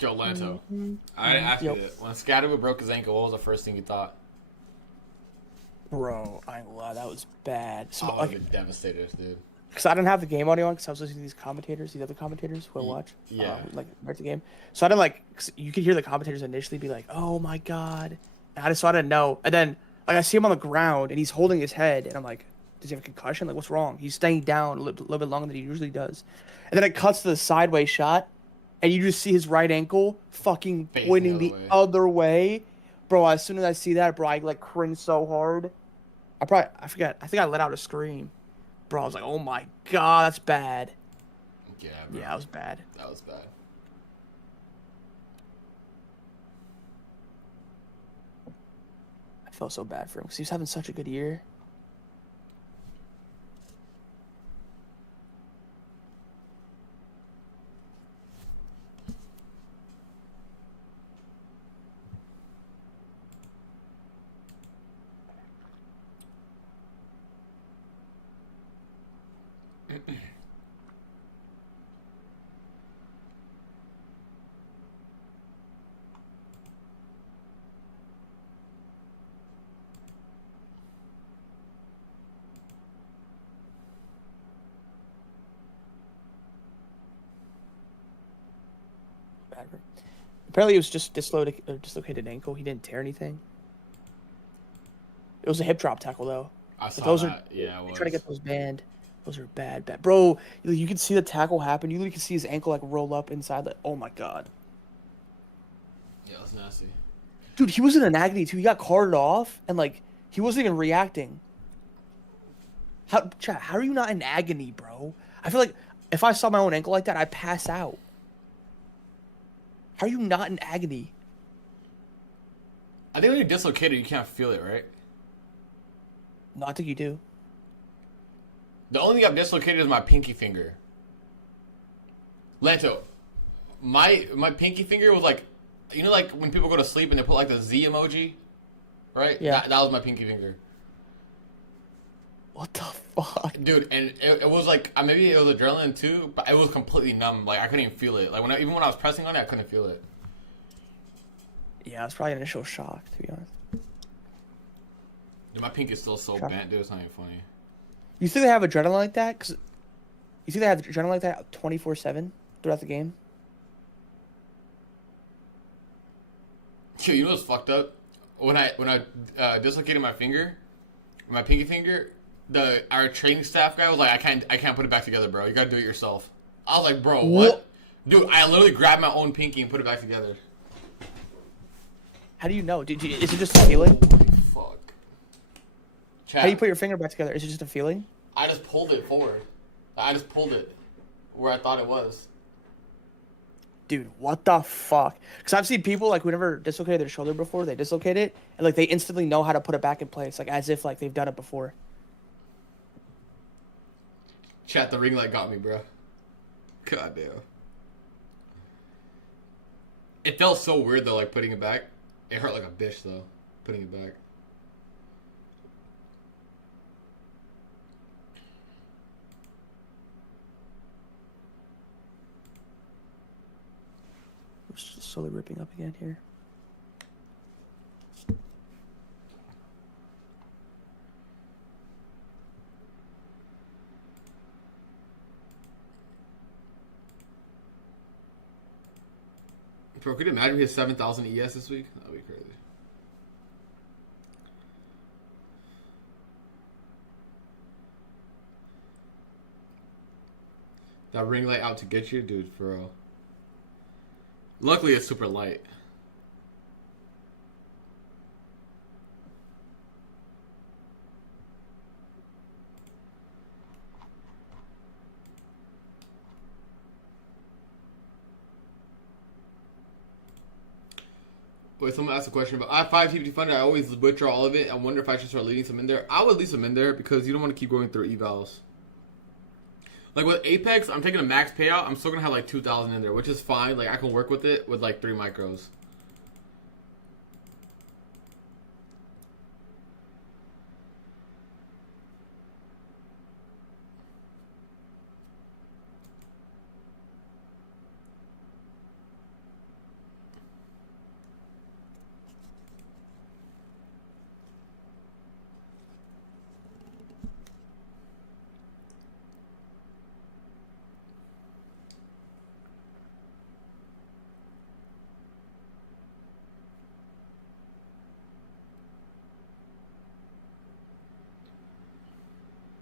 Yo, Lento. I asked you this. When Scatterwood broke his ankle, what was the first thing you thought? Bro, I ain't gonna lie, that was bad. So, I would have been devastated, dude. Because I didn't have the game audio on, because I was listening to these other commentators who I watch. Yeah. Like, right the game. So I didn't cause you could hear the commentators initially be like, oh my God. And I didn't know. And then, I see him on the ground, and he's holding his head, and I'm like, does he have a concussion? Like, what's wrong? He's staying down a little bit longer than he usually does. And then it cuts to the sideways shot, and you just see his right ankle fucking pointing the other way. Bro, as soon as I see that, bro, I cringe so hard. I think I let out a scream. Bro, I was like, oh my God, that's bad. Yeah, bro. Yeah, that was bad. That was bad. I felt so bad for him because he was having such a good year. Apparently, it was just dislocated ankle. He didn't tear anything. It was a hip drop tackle though. I saw those that. Yeah, it was. Try to get those banned. Those are bad. Bro, you can see the tackle happen. You can see his ankle like roll up inside. Like, oh my god. Yeah, that's nasty. Dude, he was in an agony too. He got carted off and like he wasn't even reacting. How are you not in agony, bro? I feel like if I saw my own ankle like that, I'd pass out. How are you not in agony? I think when you're dislocated, you can't feel it, right? No, I think you do. The only thing I've dislocated is my pinky finger. Lanto, my pinky finger was like, you know, like when people go to sleep and they put like the Z emoji, right? Yeah. That was my pinky finger. What the fuck? Dude, and it was like, maybe it was adrenaline too, but it was completely numb. Like, I couldn't even feel it. Like, even when I was pressing on it, I couldn't feel it. Yeah, it's probably an initial shock, to be honest. Dude, my pink is still so bent, dude. It's not even funny. You think they have adrenaline like that? Cause you think they have adrenaline like that 24/7 throughout the game? Yo, you know what's fucked up? When I dislocated my finger, my pinky finger, our training staff guy was like, I can't put it back together, bro. You gotta do it yourself. I was like, bro, what? Dude, I literally grabbed my own pinky and put it back together. How do you know? Is it just a feeling? Holy fuck. Chat, How do you put your finger back together? Is it just a feeling? I just pulled it forward. I just pulled it where I thought it was. Dude, what the fuck? Because I've seen people, like, who never dislocated their shoulder before, they dislocate it, and, like, they instantly know how to put it back in place, like, as if, like, they've done it before. Chat, the ring light got me, bro. God damn. It felt so weird, though, like, putting it back. It hurt like a bitch, though, putting it back. We're slowly ripping up again here. Bro, could you imagine he has 7,000 ES this week? That'd be crazy. That ring light out to get you? Dude, for real. Luckily, it's super light. Wait, someone asked a question about I have 5 TPT funded. I always withdraw all of it. I wonder if I should start leaving some in there. I would leave some in there because you don't want to keep going through evals. Like with Apex, I'm taking a max payout. I'm still gonna have like 2,000 in there, which is fine. Like I can work with it with like 3 micros.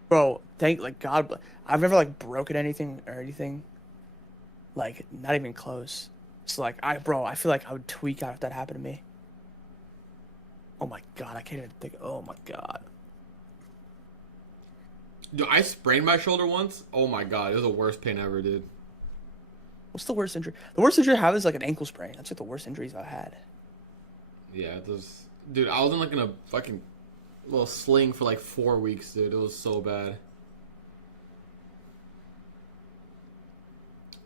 Bro, like, God, I've never, like, broken anything or anything. Like, not even close. So, like, I feel like I would tweak out if that happened to me. Oh my God, I can't even think. Oh my God. Dude, I sprained my shoulder once. Oh my God, it was the worst pain ever, dude. What's the worst injury? The worst injury I have is like an ankle sprain. That's like the worst injuries I've had. Yeah, those. Dude, I was in like in a fucking little sling for like 4 weeks, dude. It was so bad.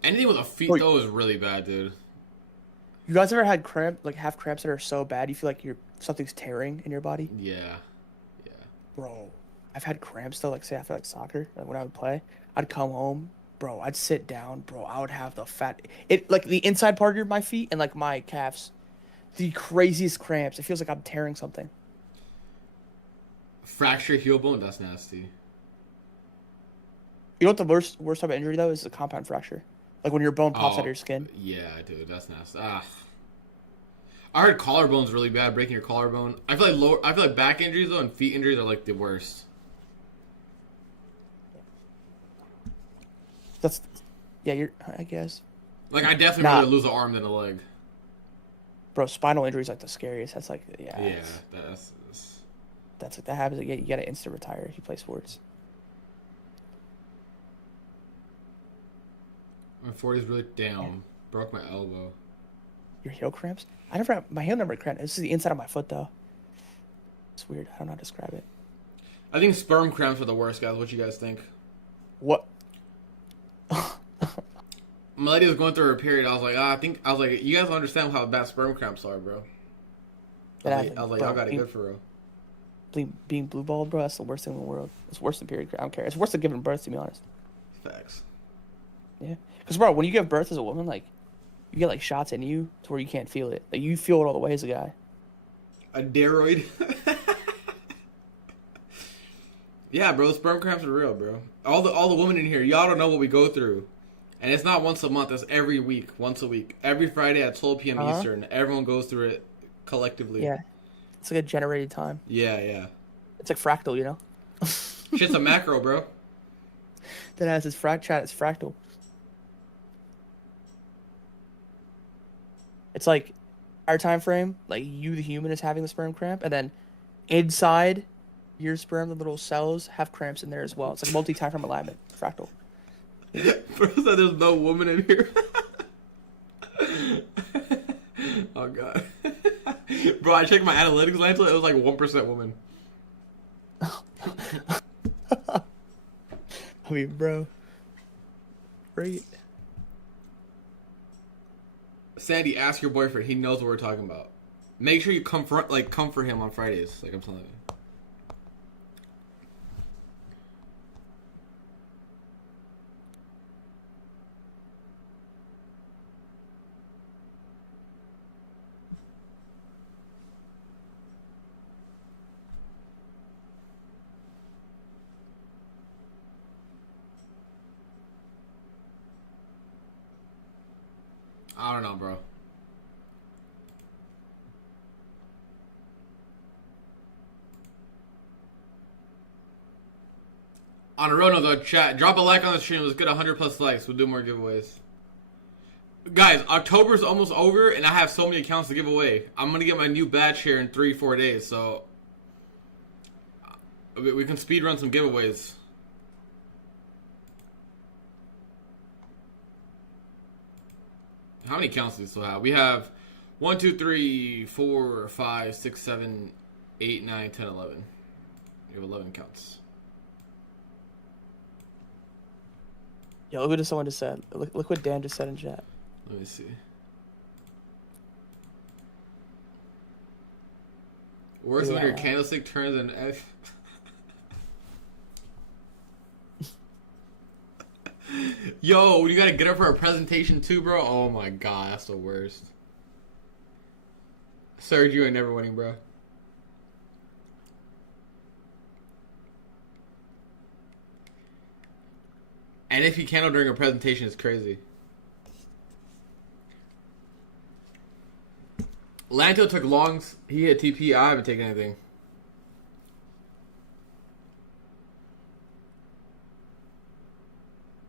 Anything with a feet though is really bad, dude. You guys ever had have cramps that are so bad you feel like something's tearing in your body? Yeah. Yeah. Bro, I've had cramps though, like say after like soccer, like when I would play, I'd come home, bro, I'd sit down, bro, I would have like the inside part of my feet and like my calves, the craziest cramps. It feels like I'm tearing something. Fracture heel bone, that's nasty. You know what the worst type of injury though is? A compound fracture. Like when your bone pops out of Oh, your skin. yeah, dude, that's nasty. I heard collarbone's really bad, breaking your collarbone. I feel like back injuries though and feet injuries are like the worst. That's, yeah, I guess. Like I definitely rather lose an arm than a leg. Bro, spinal injury is like the scariest. That's like, yeah. Yeah, That happens. You gotta instant retire if you play sports. My 40's really down. Broke my elbow. Your heel cramps? I never had my heel never cramped. This is the inside of my foot though. It's weird. I don't know how to describe it. I think sperm cramps are the worst, guys. What you guys think? What? My lady was going through her period. I was like, you guys don't understand how bad sperm cramps are, bro. I was like, y'all got it good for real. Being blue balled, bro, that's the worst thing in the world. It's worse than period. I don't care. It's worse than giving birth, to be honest. Facts. Yeah, because bro, when you give birth as a woman, like, you get like shots in you to where you can't feel it. Like you feel it all the way as a guy. A steroid. Yeah, bro, sperm cramps are real, bro. All the women in here, y'all don't know what we go through. And it's not once a month, it's every week, once a week. Every Friday at 12 p.m. Eastern, everyone goes through it collectively. Yeah. It's like a generated time. Yeah. It's like fractal, you know? Shit's a macro, bro. That has its it's fractal. It's like our time frame, like you, the human, is having the sperm cramp, and then inside your sperm, the little cells have cramps in there as well. It's like multi-time frame alignment, fractal. Bro said there's no woman in here. Oh god. Bro, I checked my analytics last night. It was like 1% woman. I mean, bro. Great. Sandy, ask your boyfriend. He knows what we're talking about. Make sure you comfort him on Fridays, like I'm telling you. I don't know, bro. On a real note, though, chat, drop a like on the stream. Let's get 100 plus likes. We'll do more giveaways. Guys, October's almost over, and I have so many accounts to give away. I'm going to get my new badge here in 3-4 days, so we can speed run some giveaways. How many accounts do we still have? We have 1, 2, 3, 4, 5, 6, 7, 8, 9, 10, 11. We have 11 accounts. Yo, look what someone just said. Look what Dan just said in chat. Let me see. Worse when your candlestick turns an F. Yo, you gotta get up for a presentation too, bro? Oh my god, that's the worst. Serge, you ain't never winning, bro. And if you candle during a presentation, it's crazy. Lanto took longs. He hit TP. I haven't taken anything.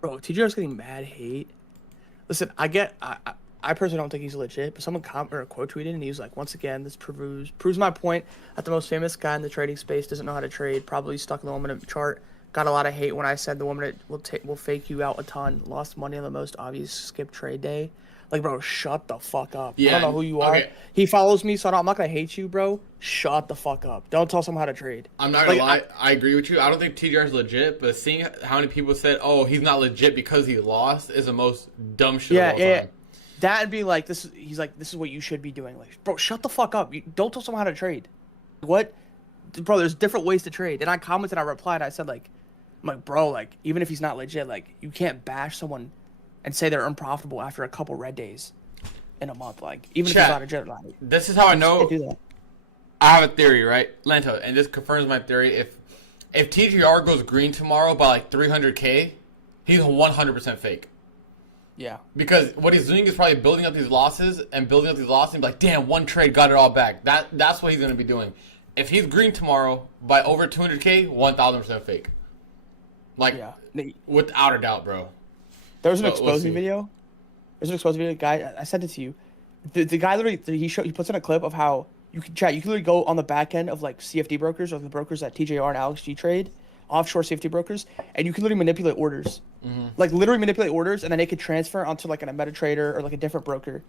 Bro, TJR's getting mad hate. Listen, I personally don't think he's legit, but someone quote tweeted and he was like, once again, this proves my point that the most famous guy in the trading space doesn't know how to trade, probably stuck in the 1 minute chart. Got a lot of hate when I said the 1 minute will fake you out a ton. Lost money on the most obvious skip trade day. Like, bro, shut the fuck up. Yeah, I don't know who you are. Okay. He follows me, so I'm not going to hate you, bro. Shut the fuck up. Don't tell someone how to trade. I'm not going to lie. I agree with you. I don't think TJR is legit, but seeing how many people said, oh, he's not legit because he lost is the most dumb shit of all time. That'd be like, he's like, this is what you should be doing. Like, bro, shut the fuck up. Don't tell someone how to trade. What? Bro, there's different ways to trade. And I commented, I replied, I said, like, I'm like, bro, like, even if he's not legit, like, you can't bash someone and say they're unprofitable after a couple red days in a month. Like, even if he's not legit, like, this is how I know. Do that. I have a theory, right, Lanto, and this confirms my theory. If TGR goes green tomorrow by like 300K, he's 100% fake. Yeah. Because what he's doing is probably building up these losses and be like, damn, one trade got it all back. That's what he's gonna be doing. If he's green tomorrow by over 200K, 1,000% fake. Like, without a doubt, bro. There was an exposing video. There's an exposing video, guy. I sent it to you. The guy literally he puts in a clip of how you can literally go on the back end of like CFD brokers or the brokers that TJR and Alex G trade, offshore CFD brokers, and you can literally manipulate orders. Like literally manipulate orders, and then they could transfer onto like a MetaTrader or like a different broker,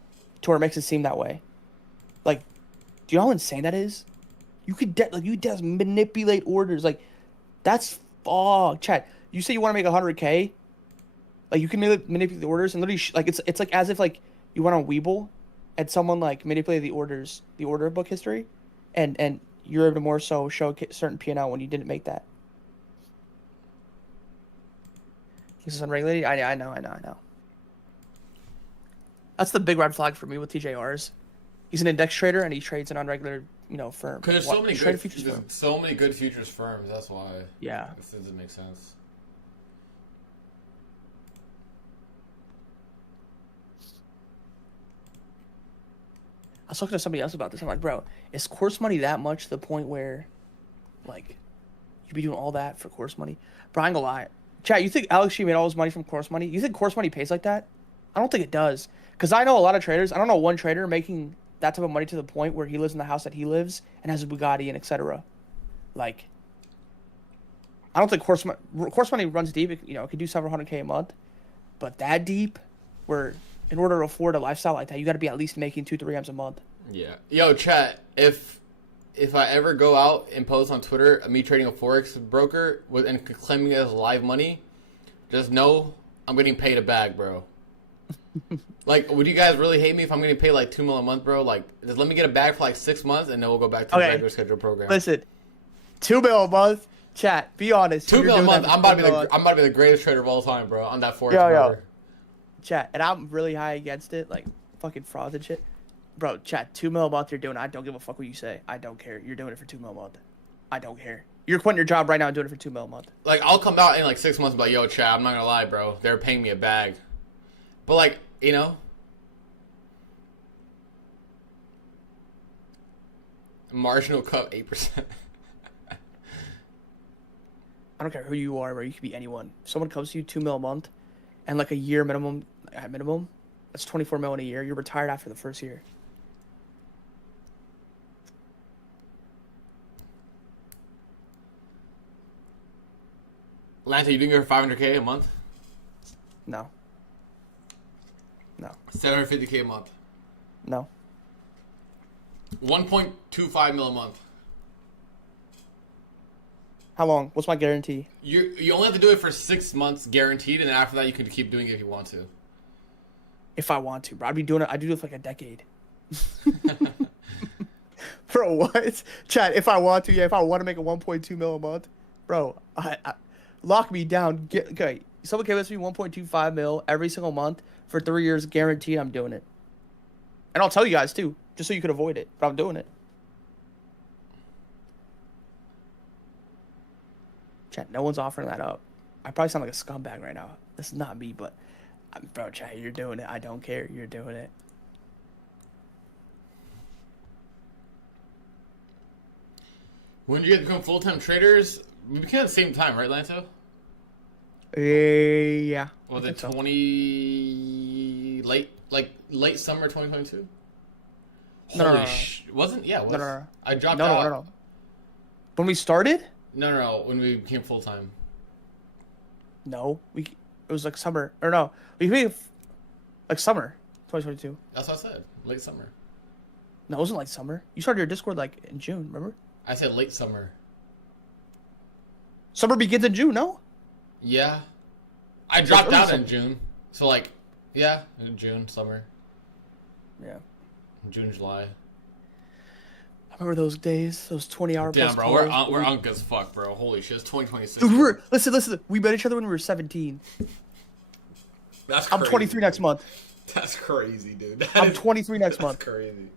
to where it makes it seem that way. Like, do you know how insane that is? You could just manipulate orders. Like, that's chat. You say you want to make 100K, like you can manipulate the orders and literally like it's like as if like you went on Webull, and someone like manipulated the orders, the order book history, and you're able to more so show certain P&L when you didn't make that. This is unregulated. I know. That's the big red flag for me with TJRs. He's an index trader and he trades an unregulated, firm. Because there's so many good futures firms. That's why. Yeah. This doesn't make sense. I was talking to somebody else about this. I'm like, bro, is course money that much to the point where, like, you'd be doing all that for course money? Bro, I ain't gonna lie. Chat, you think Alex G made all his money from course money? You think course money pays like that? I don't think it does. Because I know a lot of traders. I don't know one trader making that type of money to the point where he lives in the house that he lives and has a Bugatti and etc. Like, I don't think course money runs deep. It could do several hundred K a month. But that deep, where in order to afford a lifestyle like that, you got to be at least making 2-3 M's a month. Yeah. Yo, chat, if I ever go out and post on Twitter me trading a Forex broker and claiming it as live money, just know I'm getting paid a bag, bro. Like, would you guys really hate me if I'm getting paid like $2 million a month, bro? Like, just let me get a bag for like 6 months and then we'll go back to the regular scheduled program. Listen, $2 million a month, chat, be honest. $2 million a month, I'm about to be the greatest trader of all time, bro, on that Forex broker. Chat, and I'm really high against it, like fucking frauds and shit. Bro, chat, $2 million a month you're doing. I don't give a fuck what you say. I don't care. You're doing it for $2 million a month. I don't care. You're quitting your job right now and doing it for $2 million a month. Like, I'll come out in like 6 months and be like, yo, chat, I'm not gonna lie, bro. They're paying me a bag. But like, marginal cut 8%. I don't care who you are, bro. You could be anyone. If someone comes to you $2 million a month and like a year minimum, that's $24 million a year. You're retired after the first year. Lance, are you doing it for $500K a month? No. 750K a month? No. 1.25 mil a month. How long? What's my guarantee? You only have to do it for 6 months guaranteed, and after that you can keep doing it if you want to. If I want to, bro. I'd do it for like a decade. Bro, what? Chat, if I want to, if I want to make a 1.2 mil a month, bro, I lock me down. Okay, someone gives me 1.25 mil every single month for 3 years guaranteed, I'm doing it. And I'll tell you guys too, just so you could avoid it, but I'm doing it. Chat, no one's offering that up. I probably sound like a scumbag right now. This is not me, but bro, chat, you're doing it. I don't care. You're doing it. When did you guys become full-time traders? We became at the same time, right, Lanto? Yeah. Was it late summer 2022? No. Wasn't? Yeah, it was. No. I dropped out. No. When we started? No. When we became full-time. No. It was like summer. Or no. We became like summer 2022. That's what I said. Late summer. No, it wasn't like summer. You started your Discord like in June, remember? I said late summer. Summer begins in June, no? Yeah. I dropped out in June. So like, yeah, in June, summer. Yeah. June, July. I remember those days, those 20-hour Damn, bro, we're unk as fuck, bro. Holy shit, it's 2026. Dude, listen. We met each other when we were 17. That's crazy. I'm 23 next month. That's crazy, dude. I'm 23 next month. That's crazy.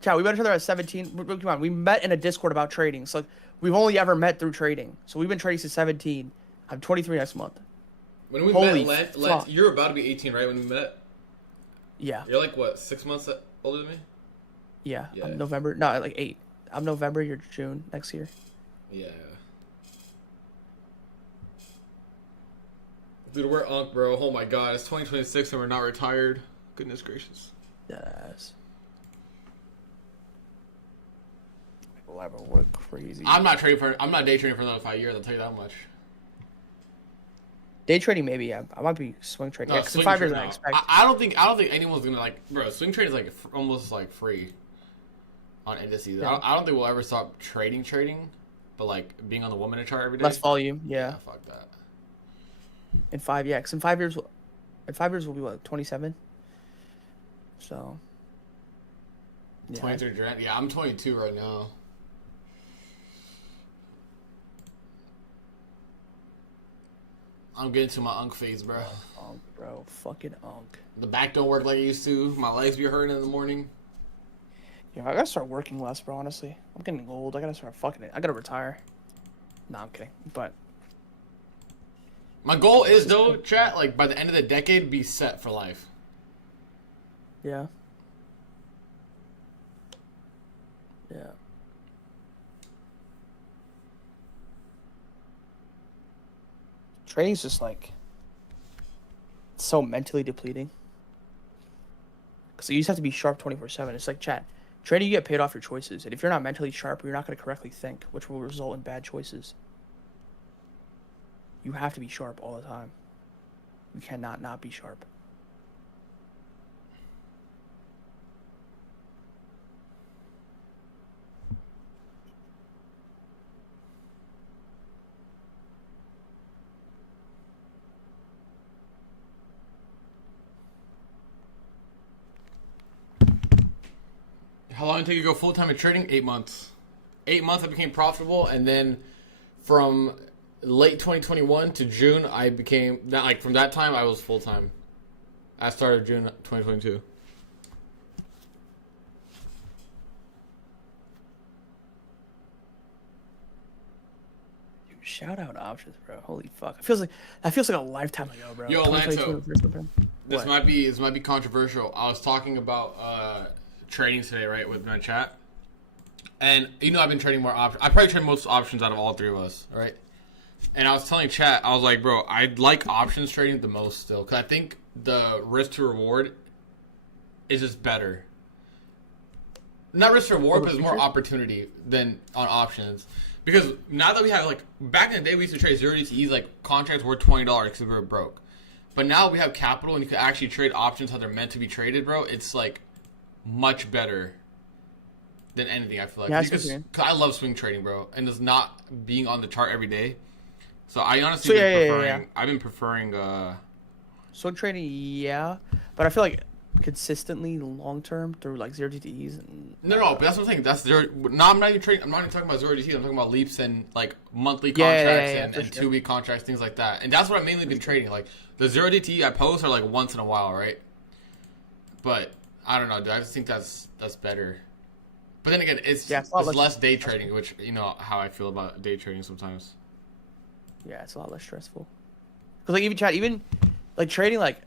Chat, we met each other at 17. Come on, we met in a Discord about trading. So like, we've only ever met through trading. So we've been trading since 17. I'm 23 next month. When we Holy met, fuck. you're about to be 18, right? When we met. Yeah. You're like what, 6 months older than me? Yeah. Yeah. I'm November. No, like 8. I'm November. You're June next year. Yeah. Dude, we're unk, bro. Oh my god, it's 2026 and we're not retired. Goodness gracious. Yes. Whatever, we're crazy. I'm not day trading for another 5 years. I'll tell you that much. Day trading, maybe. Yeah, I might be swing trading. No, Yeah, because in 5 years no. I expect. I don't think anyone's gonna like, bro. Swing trading is like almost like free on indices. Yeah. I don't think we'll ever stop trading, but like being on the 1 minute chart every day. Less volume. Yeah. Fuck that. In 5, yeah, because in 5 years, we'll be what, 27. So. Yeah. 23 grand. Yeah, I'm 22 right now. I'm getting to my unk phase, bro. Unk, bro. Fucking unk. The back don't work like it used to. My legs be hurting in the morning. Yeah, I gotta start working less, bro, honestly. I'm getting old. I gotta start fucking it. I gotta retire. Nah, I'm kidding. But. My goal is, though, chat, like, by the end of the decade, be set for life. Yeah. Yeah. Trading's just like so mentally depleting. Because you just have to be sharp 24/7. It's like, chat. Trading, you get paid off your choices. And if you're not mentally sharp, you're not going to correctly think, which will result in bad choices. You have to be sharp all the time. You cannot not be sharp. How long did it take you to go full-time in trading? 8 months. 8 months I became profitable, and then from late 2021 to June, I became, like, from that time, I was full-time. I started June 2022. Shout out options, bro. Holy fuck. It feels like a lifetime ago, bro. Yo, Lanto, this What? might be controversial. I was talking about trading today, right, with my chat. And I've been trading more options. I probably trade most options out of all three of us, right? And I was telling chat, I was like, bro, I like options trading the most still, because I think the risk to reward is just better. Not risk to reward, but there's more opportunity than on options. Because now that we have, like, back in the day we used to trade 0 DTEs, like, contracts were $20 because we were broke. But now we have capital and you can actually trade options how they're meant to be traded, bro. It's, like, much better than anything, I feel like. Yeah, because I love swing trading, bro. And it's not being on the chart every day. So I honestly I've been preferring swing trading, yeah. But I feel like consistently long term through like 0 DTEs and No, but that's what I'm saying. That's zero. No, I'm not even talking about 0 DTEs. I'm talking about leaps and like monthly contracts and 2 week contracts, things like that. And that's what I've mainly been trading. Like the 0 DTE I post are like once in a while, right? But I don't know, dude. I just think that's better. But then again, it's less day trading, which you know how I feel about day trading sometimes. Yeah, it's a lot less stressful. Because like even like trading like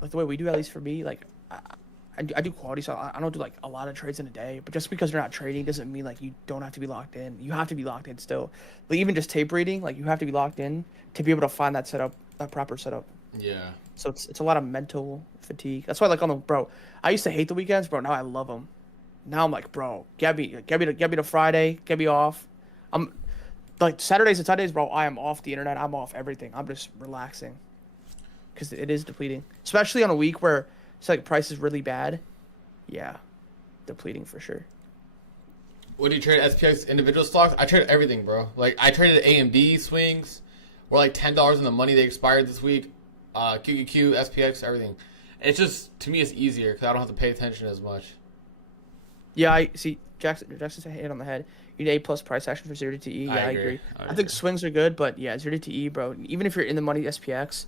the way we do, at least for me, like I do quality, so I don't do like a lot of trades in a day. But just because you're not trading doesn't mean like you don't have to be locked in. You have to be locked in still. Like even just tape reading, like you have to be locked in to be able to find that proper setup. Yeah. So it's a lot of mental fatigue. That's why bro, I used to hate the weekends, bro. Now I love them. Now I'm like, bro, get me to Friday, get me off. I'm like Saturdays and Sundays, bro. I am off the internet. I'm off everything. I'm just relaxing. Because it is depleting, especially on a week where it's like price is really bad. Yeah, depleting for sure. What do you trade? SPX individual stocks? I trade everything, bro. Like I traded AMD swings. We're like $10 in the money. They expired this week. QQQ, SPX, everything. It's just to me it's easier because I don't have to pay attention as much. Yeah, I see. Jackson's hit on the head. You need A+ price action for 0 to E. Yeah, I agree. I think swings are good, but yeah, 0 to E, bro. Even if you're in the money SPX.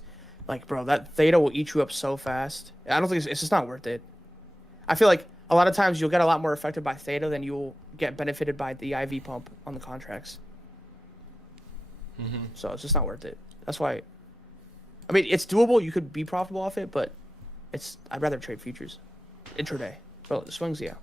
Like, bro, that theta will eat you up so fast. I don't think it's just not worth it. I feel like a lot of times you'll get a lot more affected by theta than you'll get benefited by the IV pump on the contracts. Mm-hmm. So it's just not worth it. That's why I mean, it's doable. You could be profitable off it, but I'd rather trade futures intraday. Bro, the swings, yeah.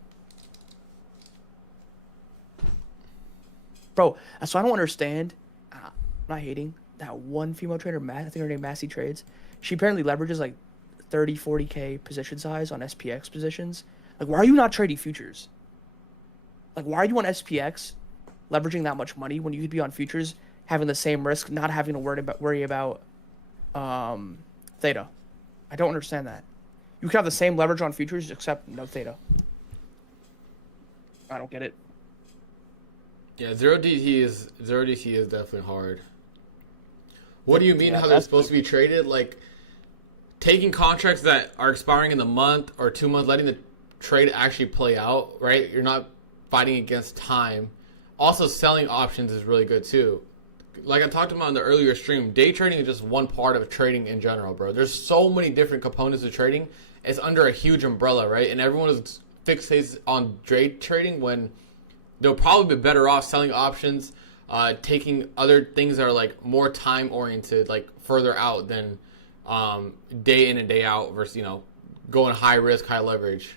Bro, that's why I don't understand. I'm not hating that one female trader, I think her name Massey Trades. She apparently leverages like 30, 40K position size on SPX positions. Like, why are you not trading futures? Like, why are you on SPX leveraging that much money when you could be on futures having the same risk, not having to worry about theta? I don't understand that. You could have the same leverage on futures except no theta. I don't get it. Yeah, zero DT is definitely hard. What do you mean how they're supposed to be traded? Like taking contracts that are expiring in the month or 2 months, letting the trade actually play out, right? You're not fighting against time. Also, selling options is really good too. Like I talked about in the earlier stream, day trading is just one part of trading in general, bro. There's so many different components of trading. It's under a huge umbrella, right? And everyone is fixated on day trading when they'll probably be better off selling options, taking other things that are like more time oriented, like further out than day in and day out versus, going high risk, high leverage.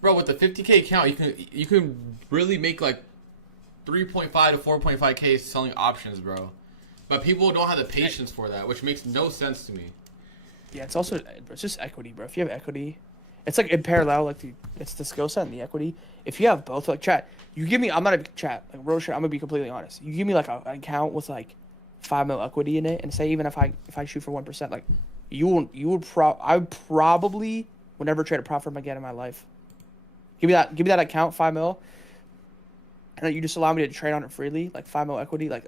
Bro, with the 50K account, you can really make like 3.5 to 4.5K selling options, bro. But people don't have the patience for that, which makes no sense to me. Yeah, it's just equity, bro. If you have equity, it's like in parallel, like it's the skill set and the equity. If you have both, like chat, you give me, I'm not a chat, like Roshan, I'm gonna be completely honest. You give me like an account with like 5 mil equity in it, and say even if I shoot for 1%, like I probably would never trade a prop firm again in my life. Give me that account, 5 mil, and then you just allow me to trade on it freely, like 5 mil equity. Like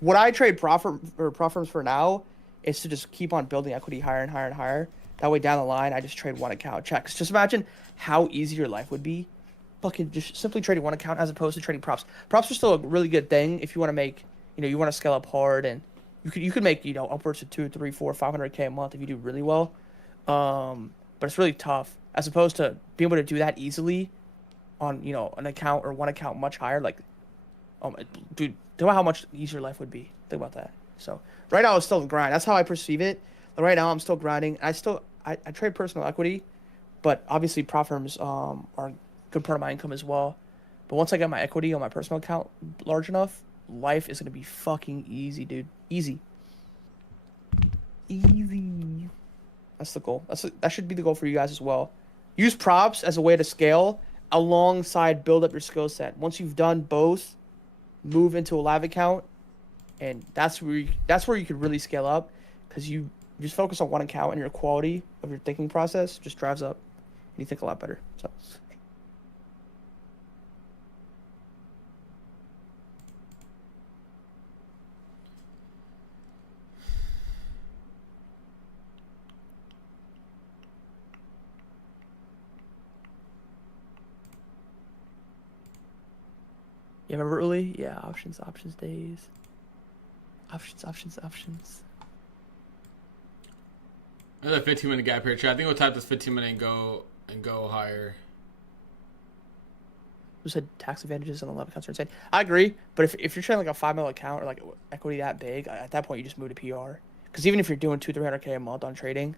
what I trade prop firms for now is to just keep on building equity higher and higher and higher. That way down the line, I just trade one account checks. Just imagine how easy your life would be. Fucking just simply trading one account as opposed to trading props. Props are still a really good thing if you want to make, you want to scale up hard, and you could make, upwards of 2, 3, 4, 500K a month if you do really well. But it's really tough as opposed to being able to do that easily on, an account or one account much higher. Like, dude, think about how much easier life would be. Think about that. So right now it's still a grind. That's how I perceive it. But right now I'm still grinding. I trade personal equity, but obviously prop firms are a good part of my income as well. But once I get my equity on my personal account large enough, life is gonna be fucking easy, dude. Easy. That's the goal. That should be the goal for you guys as well. Use props as a way to scale alongside build up your skill set. Once you've done both, move into a live account, and that's where you could really scale up, because you just focus on one account and your quality of your thinking process just drives up, and you think a lot better. So. You remember early? Yeah, options days. Options. Another 15-minute gap here, chat. I think we'll type this 15-minute and go higher. Who said tax advantages on the live accounts are insane? I agree, but if you're trading like a 5 mil account or like equity that big, at that point you just move to PR. Because even if you're doing 200-300K a month on trading,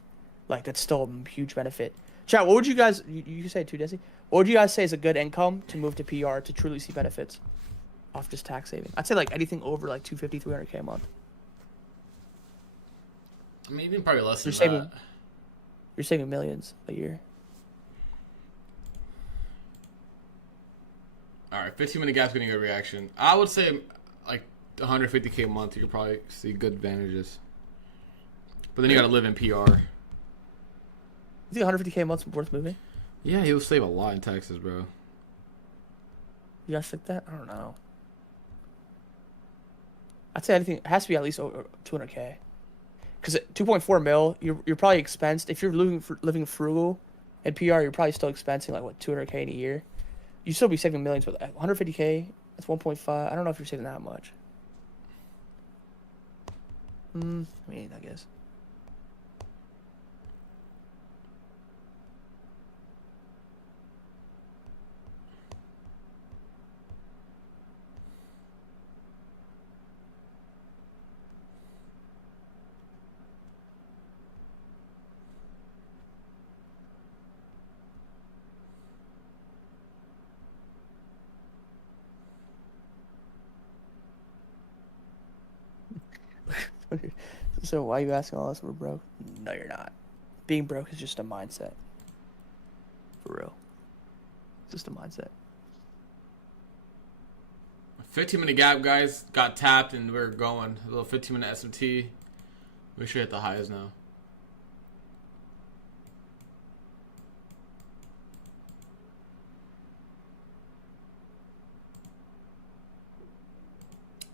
like that's still a huge benefit. Chat, what would you guys? You say too, Desi? What would you guys say is a good income to move to PR to truly see benefits off just tax saving? I'd say like anything over like 250, 300K a month. I mean, even probably less than that. You're saving millions a year. All right, 15-minute gap's getting a good reaction. I would say like 150K a month. You could probably see good advantages. But then you got to live in PR. You think 150K a month's worth moving? Yeah, he'll save a lot in taxes, bro. You guys think that? I don't know. I'd say anything. It has to be at least over 200K. Because 2.4 mil, you're probably expensed. If you're living frugal in PR, you're probably still expensing like what 200K in a year. You still be saving millions, but 150K, that's 1.5. I don't know if you're saving that much. I mean, I guess. So why are you asking all us if we're broke? No, you're not. Being broke is just a mindset. For real. It's just a mindset. 15-minute gap, guys. Got tapped and we're going. A little 15-minute SMT. We should hit the highs now.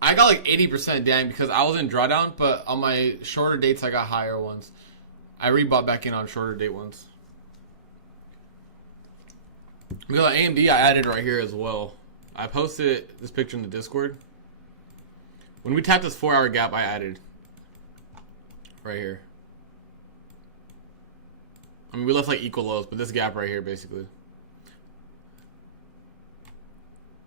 I got like 80% dang because I was in drawdown, but on my shorter dates I got higher ones. I rebought back in on shorter date ones. We got AMD I added right here as well. I posted this picture in the Discord. When we tapped this 4-hour gap, I added right here. I mean, we left like equal lows, but this gap right here, basically.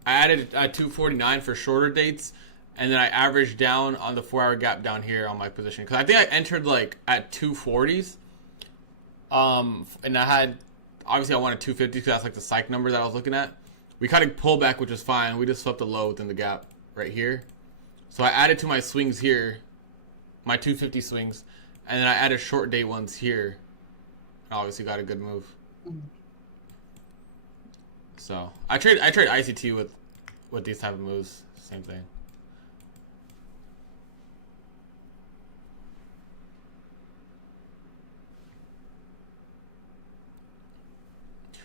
I added 249 for shorter dates, and then I averaged down on the 4-hour gap down here on my position. Because I think I entered like at 240s. And I had, obviously I wanted 250 because that's like the psych number that I was looking at. We kind of pulled back, which was fine. We just swept the low within the gap right here. So I added to my swings here, my 250 swings, and then I added short date ones here. And obviously got a good move. So I trade ICT with these type of moves. Same thing.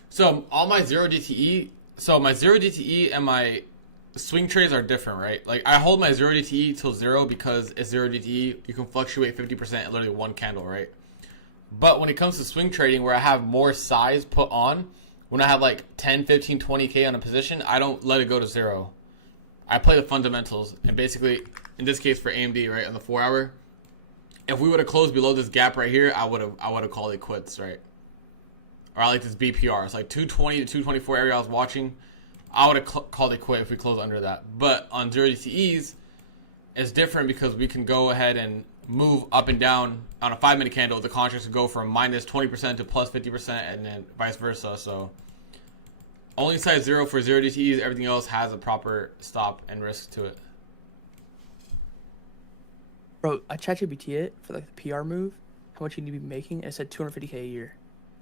So all my 0 DTE, my 0 DTE and my swing trades are different, right? Like I hold my 0 DTE till 0 because it's 0 DTE. You can fluctuate 50% in literally one candle, right? But when it comes to swing trading where I have more size put on, when I have like 10, 15, 20K on a position, I don't let it go to 0. I play the fundamentals. And basically, in this case for AMD, right, on the 4-hour, if we would have closed below this gap right here, I would have called it quits, right? Or I like this BPR. It's like 220 to 224 area I was watching. I would have called it quit if we closed under that. But on 0 DTEs, it's different because we can go ahead and move up and down on a 5-minute candle. The contracts can go from minus 20% to plus 50% and then vice versa. So only size 0 for 0 DTEs. Everything else has a proper stop and risk to it. Bro, I ChatGPT it for like the PR move. How much you need to be making? And it said 250K a year.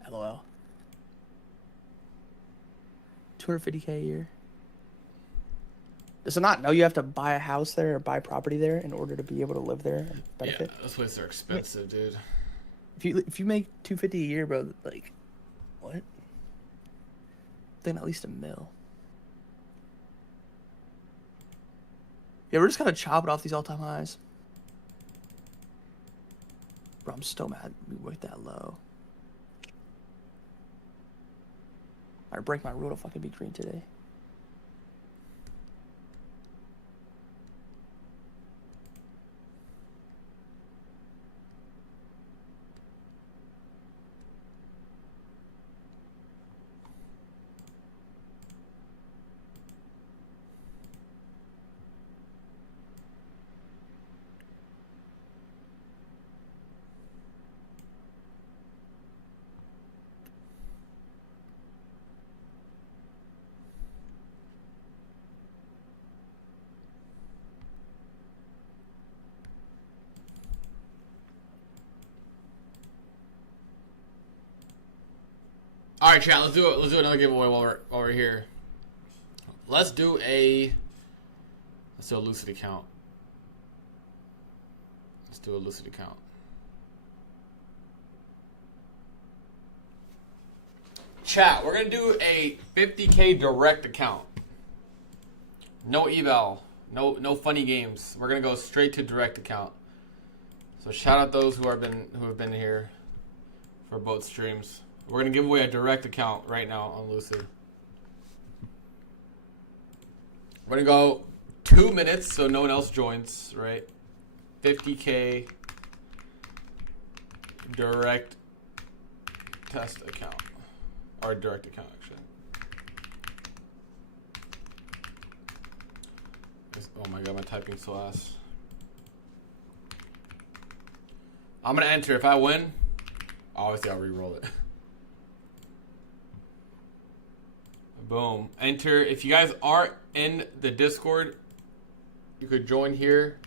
LOL. 250K a year. Does it not know you have to buy a house there or buy property there in order to be able to live there and benefit? Yeah, those places are expensive, dude. If you make 250 a year, bro, like, what? I think at least $1 million. Yeah, we're just gonna chop it off these all-time highs. Bro, I'm still mad we worked that low. I break my rule to fucking be green today. All right, chat. Let's do another giveaway while we're here. Let's do a Lucid account. Let's do a Lucid account. Chat, we're gonna do a 50K direct account. No eval, no funny games. We're gonna go straight to direct account. So shout out those who have been here for both streams. We're gonna give away a direct account right now on Lucid. We're gonna go 2 minutes so no one else joins, right? 50K direct test account. Or direct account, actually. Oh my god, my typing's so ass. I'm gonna enter. If I win, obviously I'll re-roll it. Boom. Enter. If you guys aren't in the Discord, you could join here.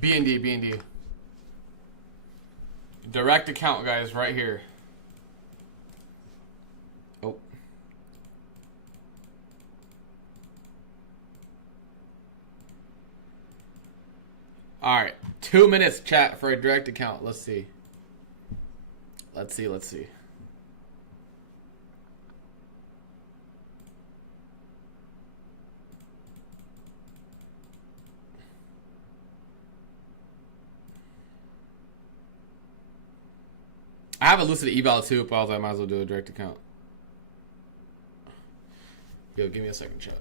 B&D, B&D. Direct account, guys, right here. Oh. All right, 2 minutes, chat, for a direct account. Let's see. Let's see, let's see. I have a Lucid eval too, but I might as well do a direct account. Yo, give me a second, chat.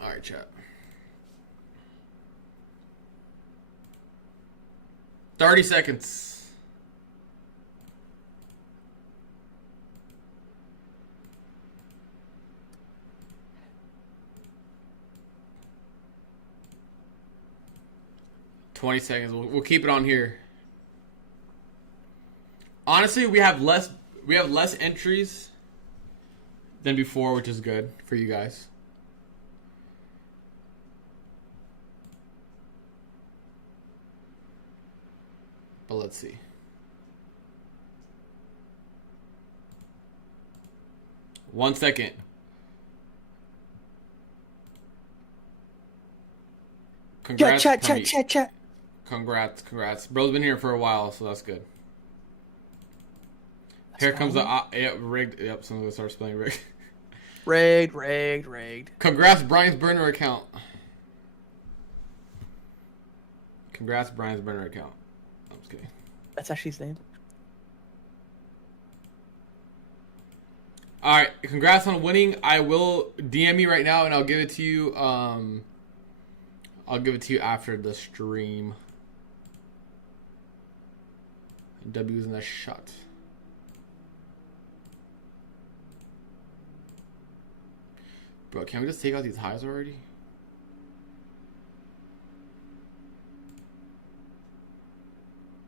All right, chat. 30 seconds. $20 seconds. We'll keep it on here. Honestly, we have less entries than before, which is good for you guys. But let's see. One second. Congrats. Chat. Congrats. Bro's been here for a while, so that's good. Here comes the rigged. Yep, someone's gonna start spelling rigged. Rigged. Congrats, Brian's burner account. Congrats, Brian's burner account. I'm just kidding. That's actually his name. All right, congrats on winning. I will DM you right now, and I'll give it to you. I'll give it to you after the stream. W's in the shot. Bro, can we just take out these highs already?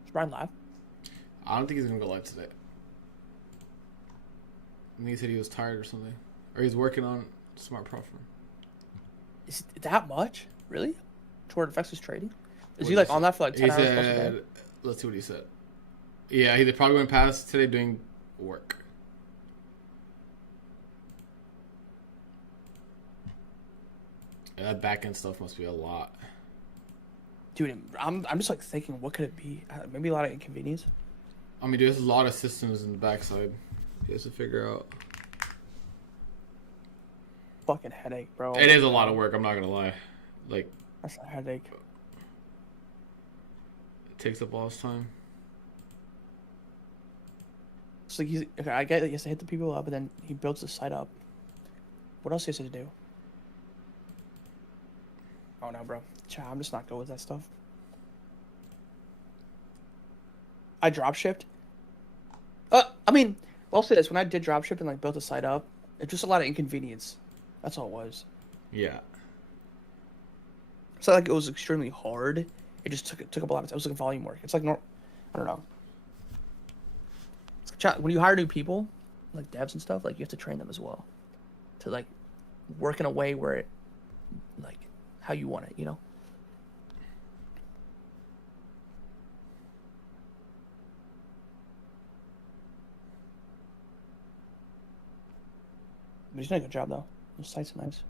Is Brian live? I don't think he's gonna go live today. I think he said he was tired or something. Or he's working on smart profit. Is it that much? Really? Toward affects his trading? Is he like on that for like 10 hours plus a day? Let's see what he said. Yeah, he probably went past today doing work. Yeah, that back end stuff must be a lot. Dude, I'm just like thinking, what could it be? Maybe a lot of inconvenience. I mean, there's a lot of systems in the backside. He has to figure out. Fucking headache, bro. It is a lot of work. I'm not gonna lie. Like, that's a headache. It takes up all his time. It's like I get that he has to hit the people up, and then he builds the site up. What else he has to do? Oh no, bro. I'm just not good with that stuff. I drop shipped. I mean, I'll say this: when I did drop ship and like built the site up, it's just a lot of inconvenience. That's all it was. Yeah. It's not like it was extremely hard. It just took up a lot of time. It was like volume work. It's like I don't know. When you hire new people, like devs and stuff, like you have to train them as well to like work in a way where it, like, how you want it, you know? But he's doing a good job though. The site's nice.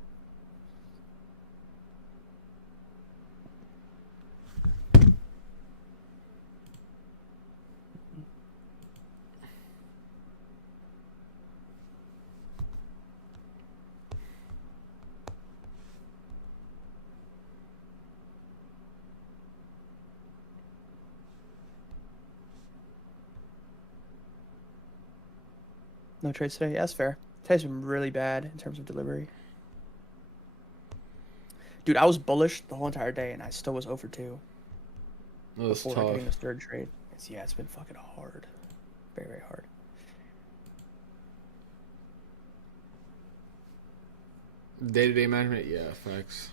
No trades today? Yeah, that's fair. Today's been really bad in terms of delivery. Dude, I was bullish the whole entire day, and I still was over 2. That was before tough. getting this third trade. Yeah, it's been fucking hard. Very, very hard. Day-to-day management, yeah, facts.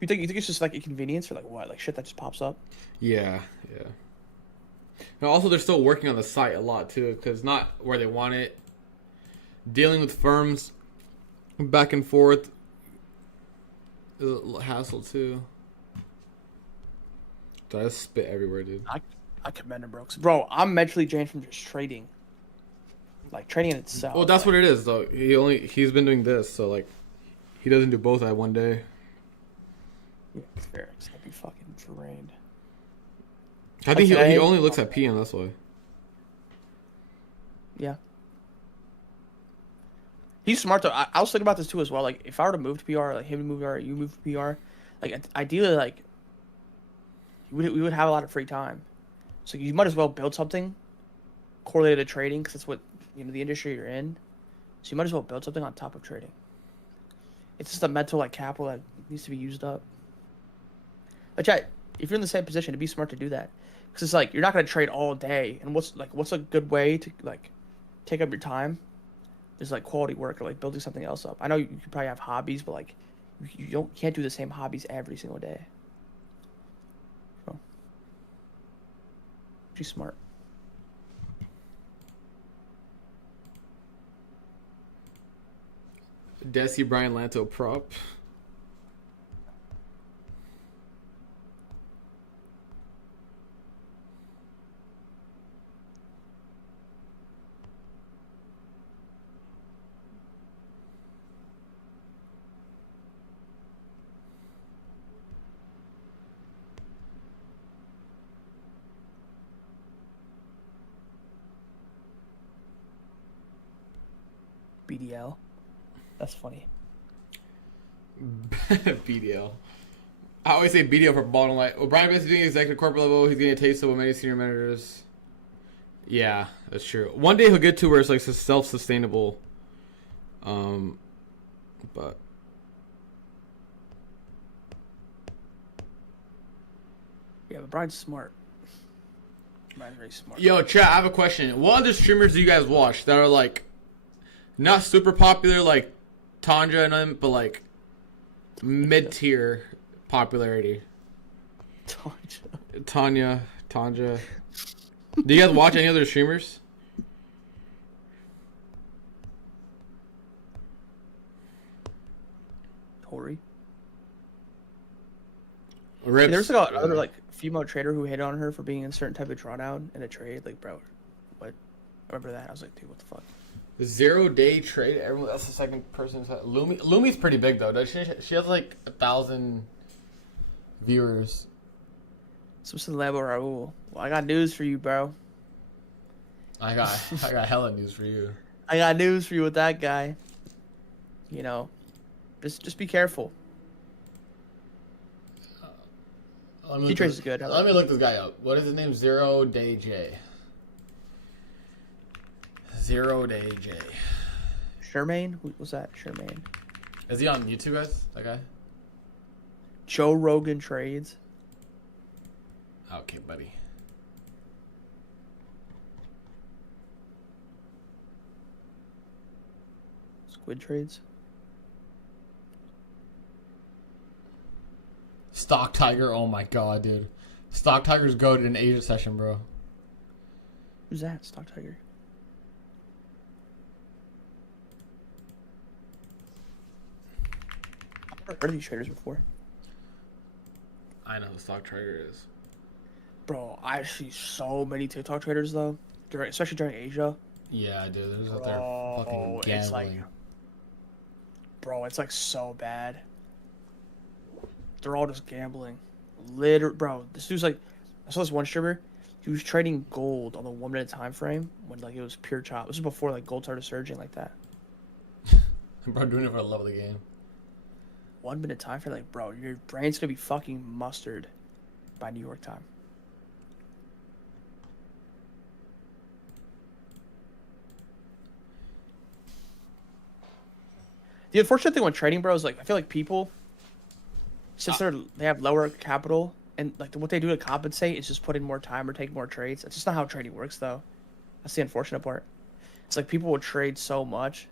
You think it's just like inconvenience or like what? Like shit that just pops up? Yeah, yeah. And also, they're still working on the site a lot too, because not where they want it. Dealing with firms back and forth is a hassle too. Dude, I just spit everywhere, dude. I commend him, bro. Bro, I'm mentally drained from just trading. Like trading in itself. Well, that's what it is, though. He's been doing this, so like, he doesn't do both at one day. Yeah, it's fair. It's gonna be fucking drained. I think he only looks at PM. That's why. Yeah. He's smart though. I was thinking about this too as well. Like, if I were to move to PR, like him to move to PR, you move to PR, like ideally, like we would have a lot of free time. So you might as well build something correlated to trading because it's what the industry you're in. So you might as well build something on top of trading. It's just a mental like capital that needs to be used up. But yeah, if you're in the same position, it'd be smart to do that because it's like you're not gonna trade all day. And what's a good way to like take up your time? There's like quality work or like building something else up. I know you could probably have hobbies, but like you can't do the same hobbies every single day. So, she's smart. Desi Brian Lanto prop. BDL. That's funny. BDL. I always say BDL for bottom line. Well, Brian Benson doing executive corporate level. He's getting a taste of what many senior managers. Yeah, that's true. One day he'll get to where it's like self-sustainable. But Yeah, but Brian's smart. Brian's very smart. Yo, chat, I have a question. What other streamers do you guys watch that are like not super popular like Tanja and them, but like mid-tier popularity? Tanja. Do you guys watch any other streamers? Tori. Rips. There's like another like female trader who hit on her for being in a certain type of drawdown in a trade. Like, bro, what? I remember that. I was like, dude, what the fuck? 0 day trade. Everyone. That's the second person. Lumi's pretty big though. Does she has like 1,000 viewers. Some Labo Raul. Well, I got news for you, bro. I got hella news for you. I got news for you with that guy. You know, just be careful. He trades good. Let me look this guy up. What is his name? 0 Day J. 0 Day J. Shermaine? Who was that? Shermaine. Is he on YouTube, guys? That guy? Joe Rogan Trades. Okay, buddy. Squid Trades. Stock Tiger. Oh my god, dude. Stock Tiger's goated in Asia session, bro. Who's that? Stock Tiger. I've never heard of these traders before. I know who Stock Tiger is. Bro, I see so many TikTok traders though, especially during Asia. Yeah, dude. They're just out there fucking gambling. It's like, bro, it's like so bad. They're all just gambling. Bro, this dude's like, I saw this one streamer. He was trading gold on the 1 minute time frame when like it was pure chop. This was before like gold started surging like that. Bro, doing it for the love of the game. 1 minute time frame, like, bro, your brain's gonna be fucking mustard by New York time. The unfortunate thing with trading, bro, is like I feel like people since they have lower capital and like what they do to compensate is just put in more time or take more trades. It's just not how trading works though. That's the unfortunate part. It's like people will trade so much,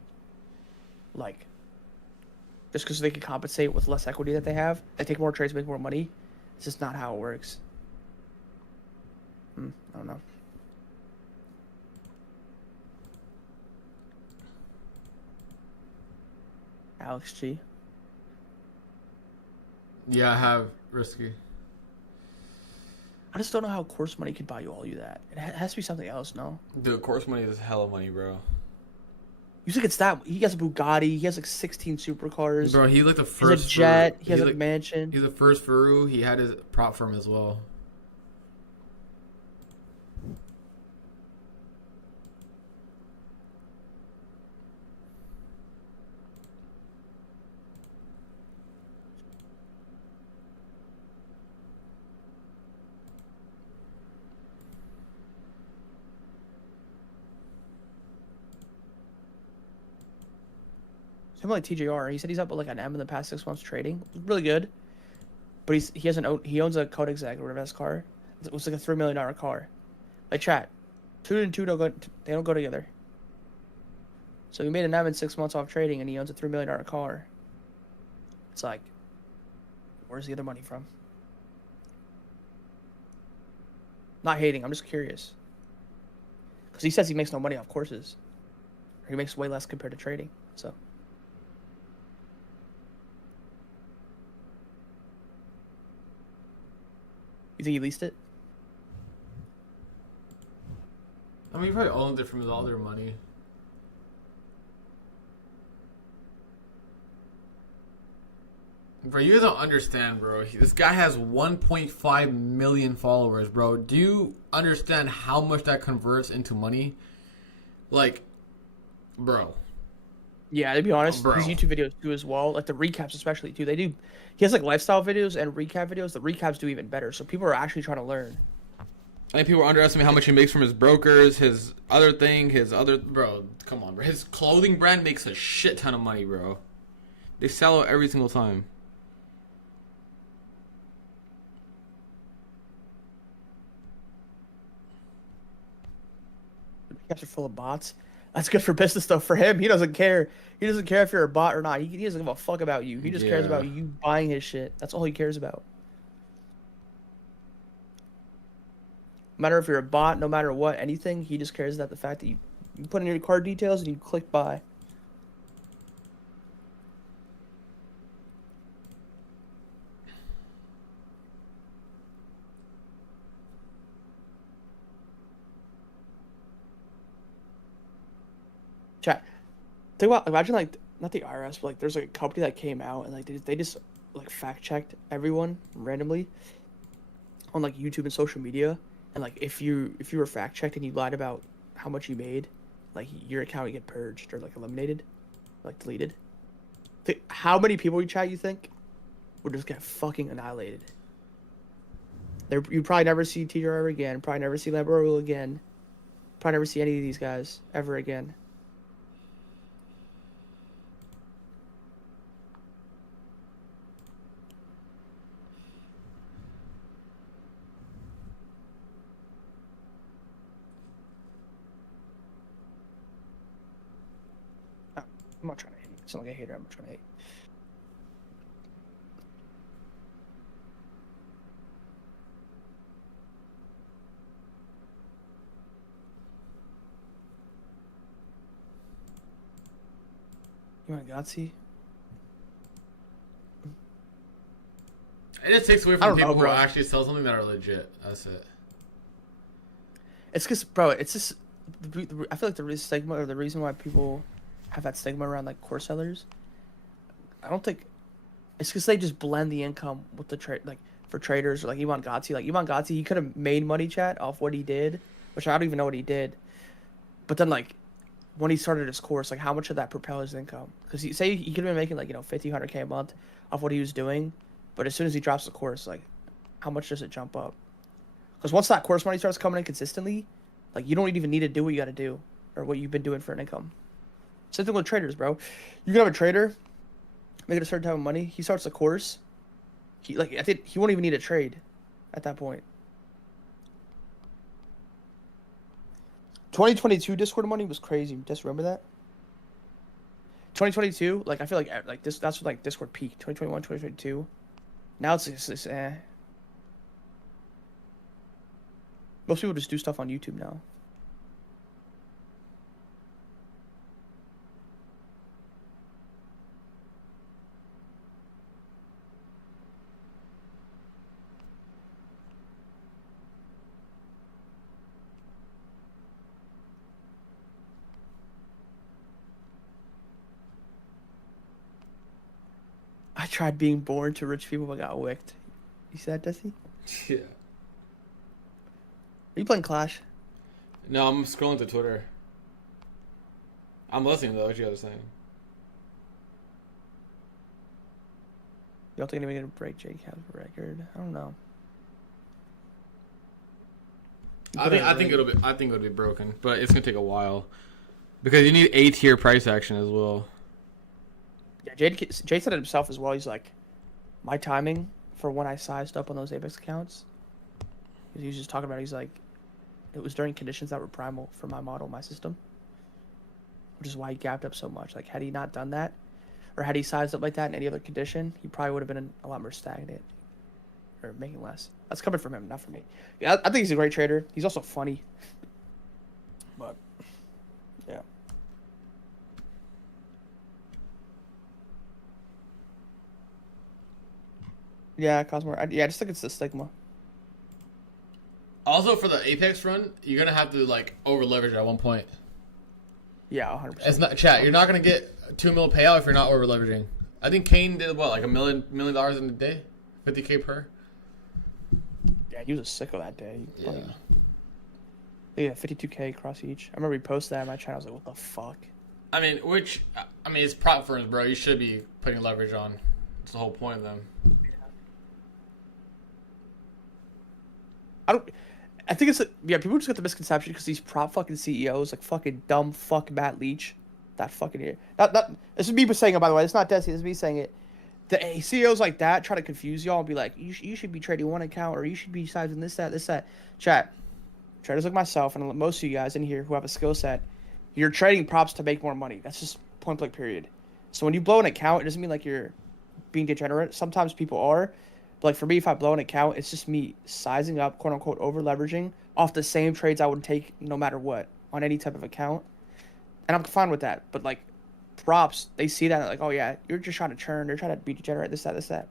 like just because they can compensate with less equity that they have. They take more trades, make more money. It's just not how it works. I don't know. Alex G. Yeah, I have risky. I just don't know how course money could buy you all you that. It has to be something else, no? Dude, course money is hella money, bro. You think it's that? He has a Bugatti. He has like 16 supercars. Bro, he like the first. He has a jet. He has a mansion. He's the first Furu. He had his prop firm as well. Similar like TJR. He said he's up like an M in the past 6 months trading. Really good. But he owns a Koenigsegg or whatever that's car. It was like a $3 million car. Like chat, 2 and 2 they don't go together. So he made an M in 6 months off trading, and he owns a $3 million car. It's like, where's the other money from? Not hating. I'm just curious. Because he says he makes no money off courses. Or he makes way less compared to trading. So. You think he leased it? I mean, he probably owned it from all their money. Bro, you don't understand, bro. This guy has 1.5 million followers, bro. Do you understand how much that converts into money? Like, bro. Yeah, to be honest, his YouTube videos too as well. Like the recaps especially too. They do. He has like lifestyle videos and recap videos. The recaps do even better. So people are actually trying to learn. I think people underestimate how much he makes from his brokers, his other thing, bro. Come on, bro. His clothing brand makes a shit ton of money, bro. They sell out every single time. The recaps are full of bots. That's good for business though. For him, he doesn't care. He doesn't care if you're a bot or not. He doesn't give a fuck about you. He just cares about you buying his shit. That's all he cares about. No matter if you're a bot, no matter what, anything, he just cares about the fact that you put in your card details and you click buy. Chat. Think about, imagine like, not the IRS, but like there's like a company that came out and like they just like fact checked everyone randomly on like YouTube and social media, and like if you were fact checked and you lied about how much you made, like your account would get purged or like eliminated, like deleted. How many people you chat you think would just get fucking annihilated? You probably never see TJR ever again. Probably never see Lambo again. Probably never see any of these guys ever again. I'm not trying to hate. It's not like a hater. I'm not trying to hate. You want Gatsy? It just takes away from people who actually sell something that are legit. That's it. It's because, bro, it's just. I feel like the stigma or the reason why people have that stigma around like course sellers, I don't think it's because they just blend the income with the trade, like for traders or like Ivan Gotzi. Like Ivan Gotzi, he could have made money chat off what he did, which I don't even know what he did. But then like when he started his course, like how much did that propel his income? Because he could have been making like 50, 100K a month off what he was doing, but as soon as he drops the course, like how much does it jump up? Because once that course money starts coming in consistently, like you don't even need to do what you got to do or what you've been doing for an income. Same thing with traders, bro. You can have a trader making a certain type of money. He starts a course. I think he won't even need a trade at that point. 2022 Discord money was crazy. Just remember that. 2022, like I feel like this. That's when like Discord peaked. 2021, 2022. Now it's eh. Most people just do stuff on YouTube now. I tried being born to rich people but got wicked. You see that, Desi? Yeah. Are you playing Clash? No, I'm scrolling to Twitter. I'm listening though. What you guys are saying? You don't think anybody gonna break J Cap's record? I don't know. I think it'll be broken, but it's gonna take a while because you need A-tier price action as well. Yeah, Jade said it himself as well. He's like, my timing for when I sized up on those Apex accounts. He was just talking about. He's like, it was during conditions that were primal for my model, my system, which is why he gapped up so much. Like, had he not done that, or had he sized up like that in any other condition, he probably would have been a lot more stagnant or making less. That's coming from him, not from me. Yeah, I think he's a great trader. He's also funny. But yeah. Yeah, Cosmore. I just think it's the stigma. Also, for the Apex run, you're gonna have to like over leverage at one point. Yeah, 100%. It's not chat. You're not gonna get $2 million payout if you're not over leveraging. I think Kane did what, like $1 million in a day, $50K per. Yeah, he was a sicko that day. Yeah. Yeah, 52K across each. I remember he posted that on my channel. I was like, what the fuck? I mean, it's prop firms, bro. You should be putting leverage on. That's the whole point of them. I think it's people just get the misconception because these prop fucking CEOs like fucking dumb fuck Matt Leach, that fucking here. Not this is me saying it, by the way. It's not Desi. This is me saying it. The CEOs like that try to confuse y'all and be like, you should be trading one account or you should be sizing this that. Chat, traders like myself and most of you guys in here who have a skill set, you're trading props to make more money. That's just point blank period. So when you blow an account, it doesn't mean like you're being degenerate. Sometimes people are. But like for me, if I blow an account, it's just me sizing up, quote unquote, over leveraging off the same trades I would take no matter what on any type of account. And I'm fine with that. But like props, they see that like, oh yeah, you're just trying to churn, you're trying to be degenerate, this, that.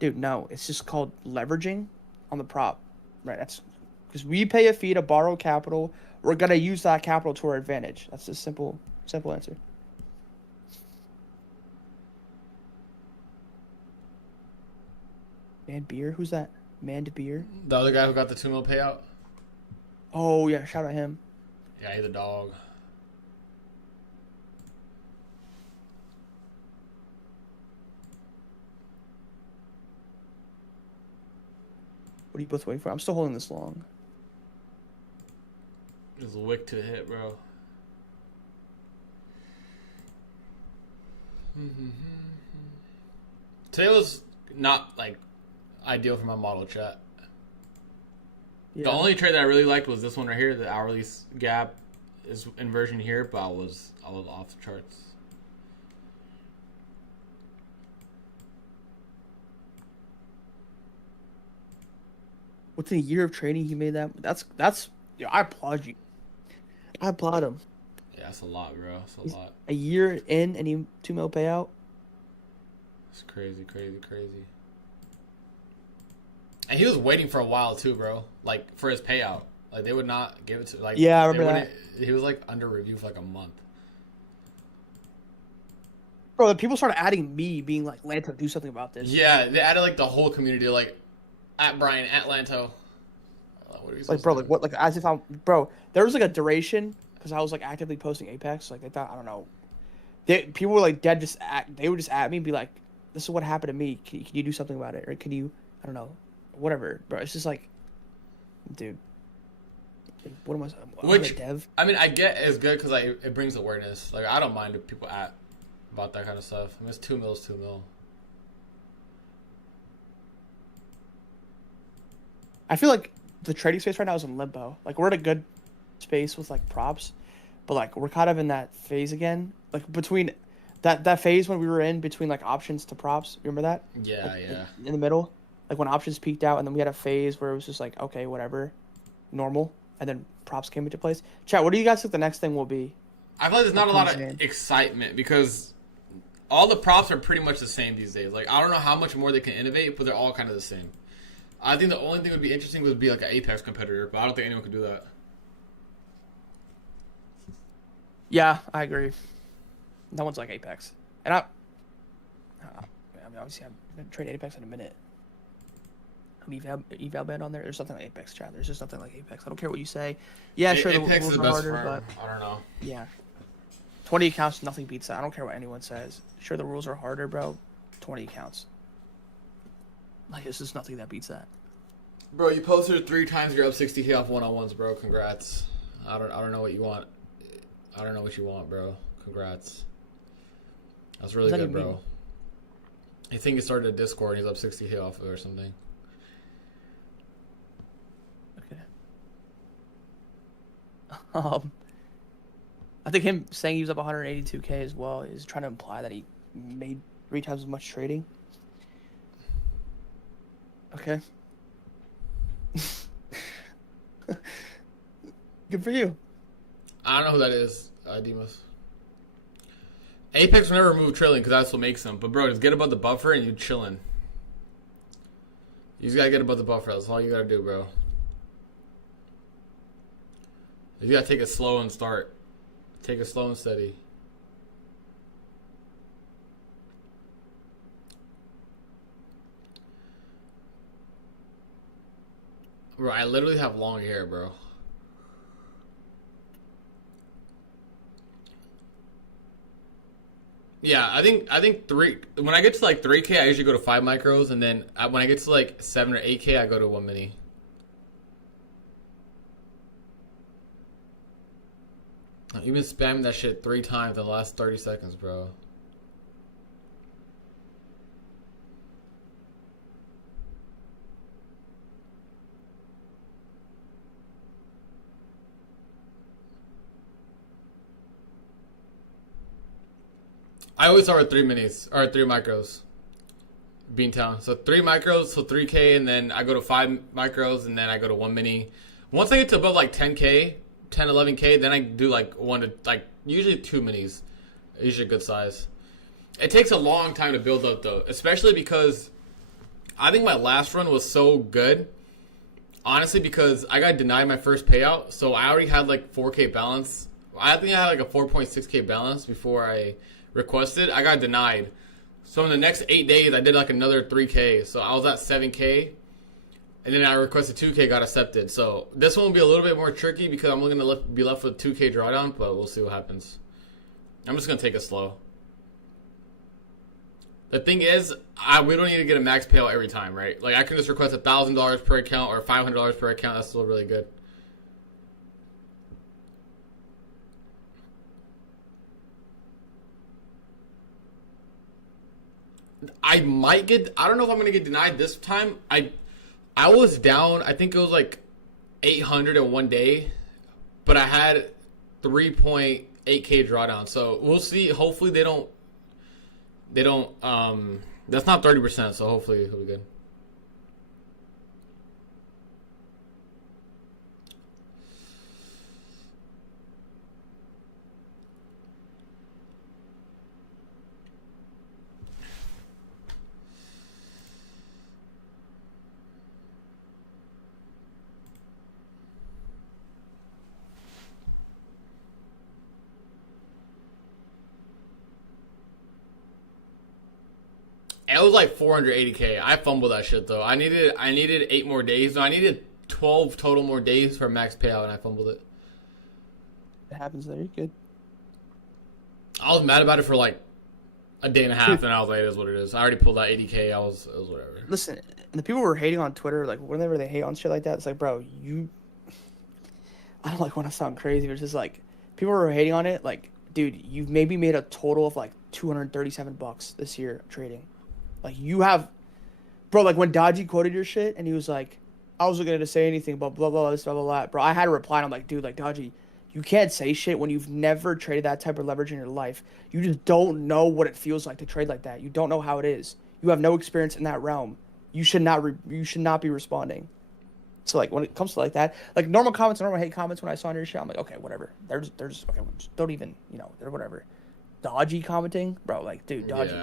Dude, no, it's just called leveraging on the prop. Right? That's because we pay a fee to borrow capital. We're gonna use that capital to our advantage. That's a simple answer. Man Beer? Who's that? Man Beer? The other guy who got the $2 million payout? Oh, yeah. Shout out him. Yeah, he's a dog. What are you both waiting for? I'm still holding this long. There's a wick to the hit, bro. Today was not, like, ideal for my model, chat. Yeah. The only trade that I really liked was this one right here. The hourly gap is inversion here, but I was off the charts. Within a year of training, he made that. That's. Yo, I applaud you. I applaud him. Yeah, that's a lot, bro. That's a lot. A year in, and he $2 million payout. It's crazy. And he was waiting for a while too, bro. Like for his payout, like they would not give it to. Like yeah, I remember that. He was like under review for like a month. Bro, the people started adding me, being like, "Lanto, do something about this." Yeah, they added like the whole community, like at Brian, at Lanto. What are you like, bro, like what, like as if I'm, bro. There was like a duration because I was like actively posting Apex. Like they thought, I don't know. People were like dead. They would just at me and be like, "This is what happened to me. Can you do something about it? Or can you, I don't know." Whatever, bro. It's just like, dude, what am I? Which, dev? I mean, I get it's good because like it brings awareness. Like I don't mind if people about that kind of stuff. I mean, it's $2 million. I feel like the trading space right now is in limbo. Like, we're at a good space with like props, but like we're kind of in that phase again. Like between that phase when we were in between like options to props. Remember that? Yeah, Like, yeah. in the middle, like when options peaked out, and then we had a phase where it was just like, okay, whatever, normal, and then props came into place. Chat, what do you guys think the next thing will be? I feel like there's not a lot of excitement because all the props are pretty much the same these days. Like, I don't know how much more they can innovate, but they're all kind of the same. I think the only thing that would be interesting would be like an Apex competitor, but I don't think anyone can do that. Yeah, I agree. No one's like Apex, and I mean, obviously I'm gonna trade Apex in a minute. I'm eval band on there. There's nothing like Apex, chat. There's just nothing like Apex. I don't care what you say. Yeah, sure, the Apex rules is the are best harder, firm. but I don't know. yeah, 20 accounts, nothing beats that. I don't care what anyone says. Sure, the rules are harder, bro. 20 accounts. Like, it's just nothing that beats that. Bro, you posted 3 times. You're up 60K off one-on-ones, bro. Congrats. I don't know what you want. I don't know what you want, bro. Congrats. That's really good, bro. Mean? I think he started a Discord and he's up 60K off of it or something. Okay. I think him saying he was up 182K as well is trying to imply that he made 3 times as much trading. Okay. Good for you. I don't know who that is, Demas. Apex will never remove trailing because that's what makes them. But, bro, just get above the buffer and you chillin'. You just gotta get above the buffer. That's all you gotta do, bro. You gotta take it slow and start. Take it slow and steady. Bro, I literally have long hair, bro. Yeah, I think when I get to like 3K, I usually go to 5 micros, and then when I get to like 7 or 8K, I go to 1 mini. You've been spamming that shit 3 times in the last 30 seconds, bro. I always start with 3 minis, or 3 micros. Beantown. So 3 micros, so 3K, and then I go to 5 micros, and then I go to 1 mini. Once I get to above like 10K, 10, 11K, then I do like 1 to, like, usually 2 minis. Usually a good size. It takes a long time to build up, though, especially because I think my last run was so good. Honestly, because I got denied my first payout, so I already had like 4K balance. I think I had like a 4.6K balance before I requested. I got denied. So in the next 8 days, I did like another 3K. So I was at 7K. And then I requested 2K, got accepted. So this one will be a little bit more tricky because I'm going to be left with 2K drawdown, but we'll see what happens. I'm just going to take it slow. The thing is, we don't need to get a max payout every time, right? Like, I can just request $1,000 per account or $500 per account. That's still really good. I don't know if I'm going to get denied this time. I was down, I think it was like 800 in one day, but I had 3.8K drawdown. So we'll see. Hopefully they don't, that's not 30%. So hopefully it'll be good. It was like 480K. I fumbled that shit though. I needed 8 more days. No, I needed 12 total more days for max payout, and I fumbled it. It happens there. You're good. I was mad about it for like a day and a half, and I was like, it is what it is. I already pulled out 80K. It was whatever. Listen, and the people who were hating on Twitter, like whenever they hate on shit like that, it's like, bro, I don't like want to sound crazy, but it's just like people who are hating on it, like, dude, you've maybe made a total of like $237 this year trading. Like, you have, bro, like when Dodgy quoted your shit and he was like, I wasn't going to say anything about blah, blah, blah, this, blah, blah, blah. Bro, I had a reply, and I'm like, dude, like, Dodgy, you can't say shit when you've never traded that type of leverage in your life. You just don't know what it feels like to trade like that. You don't know how it is. You have no experience in that realm. You should not be responding. So, like, when it comes to like that, like normal comments, normal hate comments, when I saw on your shit, I'm like, okay, whatever. There's okay, just don't even, they're whatever. Dodgy commenting, bro, like, dude, Dodgy,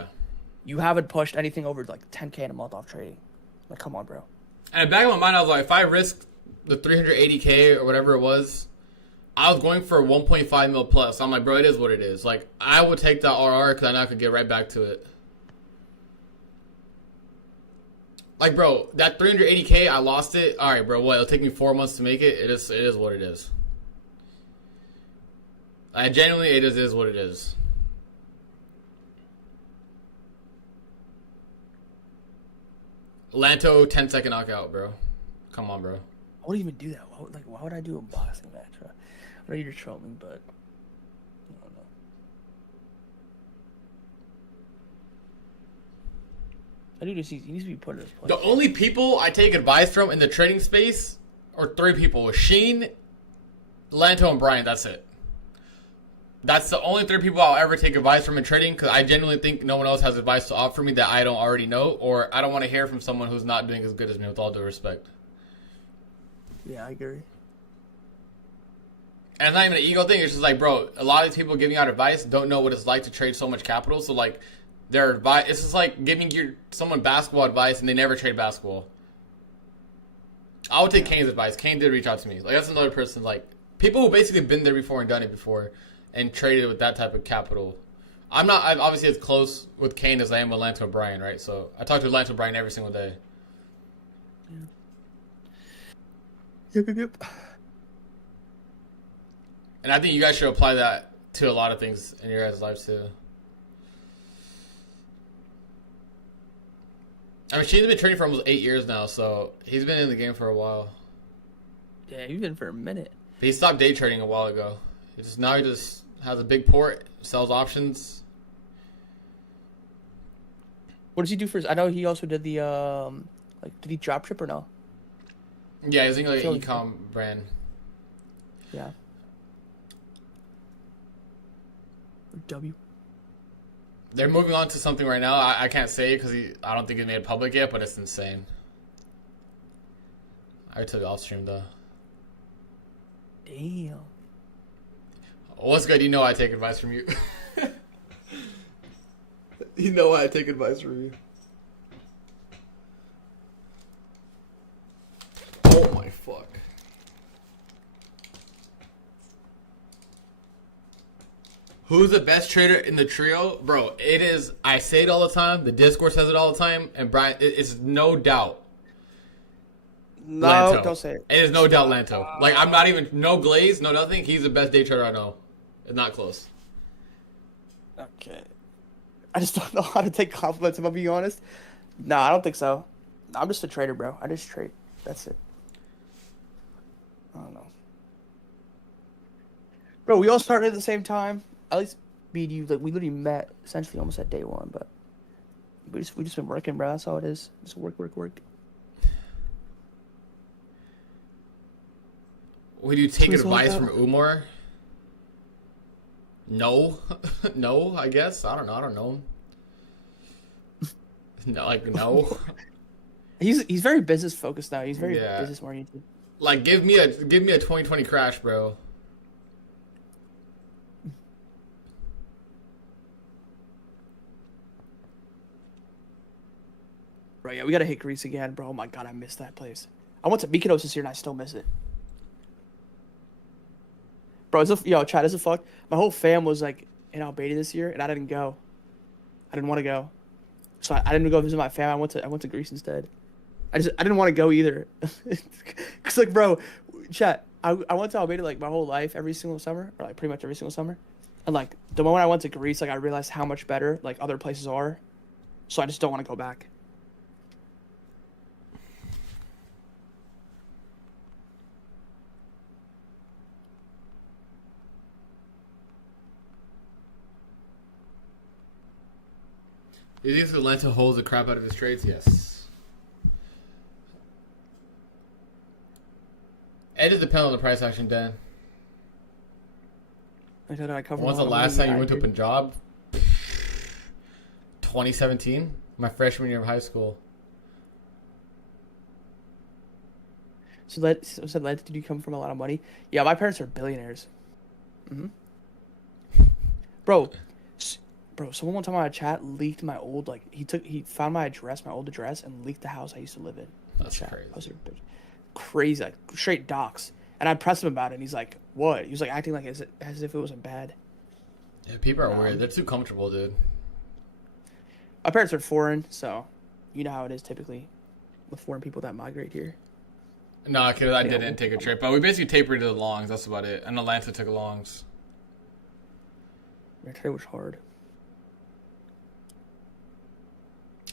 you haven't pushed anything over like 10K in a month off trading. Like, come on, bro. And back in my mind, I was like, if I risk the 380K or whatever it was, I was going for 1.5 mil plus. I'm like, bro, it is what it is. Like, I would take that RR because I know I could get right back to it. Like, bro, that 380K, I lost it. All right, bro, what? It'll take me 4 months to make it. It is what it is. Genuinely, it is what it is. Lanto 10-second knockout, bro. Come on, bro. I wouldn't even do that. Why would I do a boxing match? I know you're trolling, but I don't know. I do just he needs to be put in his place. The only people I take advice from in the trading space are 3 people: Sheen, Lanto, and Brian. That's it. That's the only 3 people I'll ever take advice from in trading, because I genuinely think no one else has advice to offer me that I don't already know, or I don't want to hear from someone who's not doing as good as me, with all due respect. Yeah, I agree. And it's not even an ego thing. It's just like, bro, a lot of these people giving out advice don't know what it's like to trade so much capital. So, like, their advice, it's just like giving someone basketball advice and they never trade basketball. I would take Kane's advice. Kane did reach out to me. Like, that's another person, like, people who basically been there before and done it before and traded with that type of capital. I'm obviously as close with Kane as I am with Lanto and Brian, right? So I talk to Lanto and Brian every single day. Yep. And I think you guys should apply that to a lot of things in your guys' lives too. I mean, Shane's been trading for almost 8 years now, so he's been in the game for a while. Yeah, he's been for a minute. But he stopped day trading a while ago. Now he just has a big port, sells options. What does he do first? I know he also did the did he drop ship or no? Yeah, he's in like an e-com brand. Yeah. W. They're moving on to something right now. I can't say it because I don't think it's made public yet, but it's insane. I took it off stream though. Damn. What's good? You know I take advice from you. You know I take advice from you. Oh my fuck. Who's the best trader in the trio? Bro, it is, I say it all the time, the Discord says it all the time, and Brian, it's no doubt. No, Lanto. Don't say it. It is no doubt Lanto. Like, I'm not even, no glaze, no nothing. He's the best day trader I know. It's not close. Okay. I just don't know how to take compliments, if I'm being honest. No, I don't think so. I'm just a trader, bro. I just trade. That's it. I don't know. Bro, we all started at the same time. At least me and you, like, we literally met essentially almost at day one, but we just been working, bro. That's all it is. Just work. Would you take advice from Umar? No. No, I guess. I don't know. No, like, no. He's very business focused now. He's very business oriented. Like, give me a 2020 crash, bro. Bro, yeah, we gotta hit Greece again, bro. Oh my god, I missed that place. I went to Mykonos this year and I still miss it. Bro, Chad, is it fuck? My whole fam was like in Albania this year and I didn't go. I didn't want to go. So I didn't go visit my fam. I went to Greece instead. I didn't want to go either. Cause like, bro, Chad, I went to Albania like my whole life, every single summer, or like pretty much every single summer. And like the moment I went to Greece, like I realized how much better like other places are. So I just don't want to go back. Do you think Atlanta holds the crap out of his trades? Yes. It just depends on the price action, Dan. I said I cover. When's the last time you went to Punjab? 2017, my freshman year of high school. So did you come from a lot of money? Yeah, my parents are billionaires. Bro, someone one time on a chat leaked my old, like, he found my old address, and leaked the house I used to live in. That's crazy. Crazy, like, straight docs. And I pressed him about it, and he's like, what? He was, like, acting like as if it wasn't bad. Yeah, people are weird. They're too comfortable, dude. My parents are foreign, so you know how it is typically with foreign people that migrate here. No, because I didn't take a trip. But we basically tapered to the longs. That's about it. And Atlanta took longs. My trade was hard.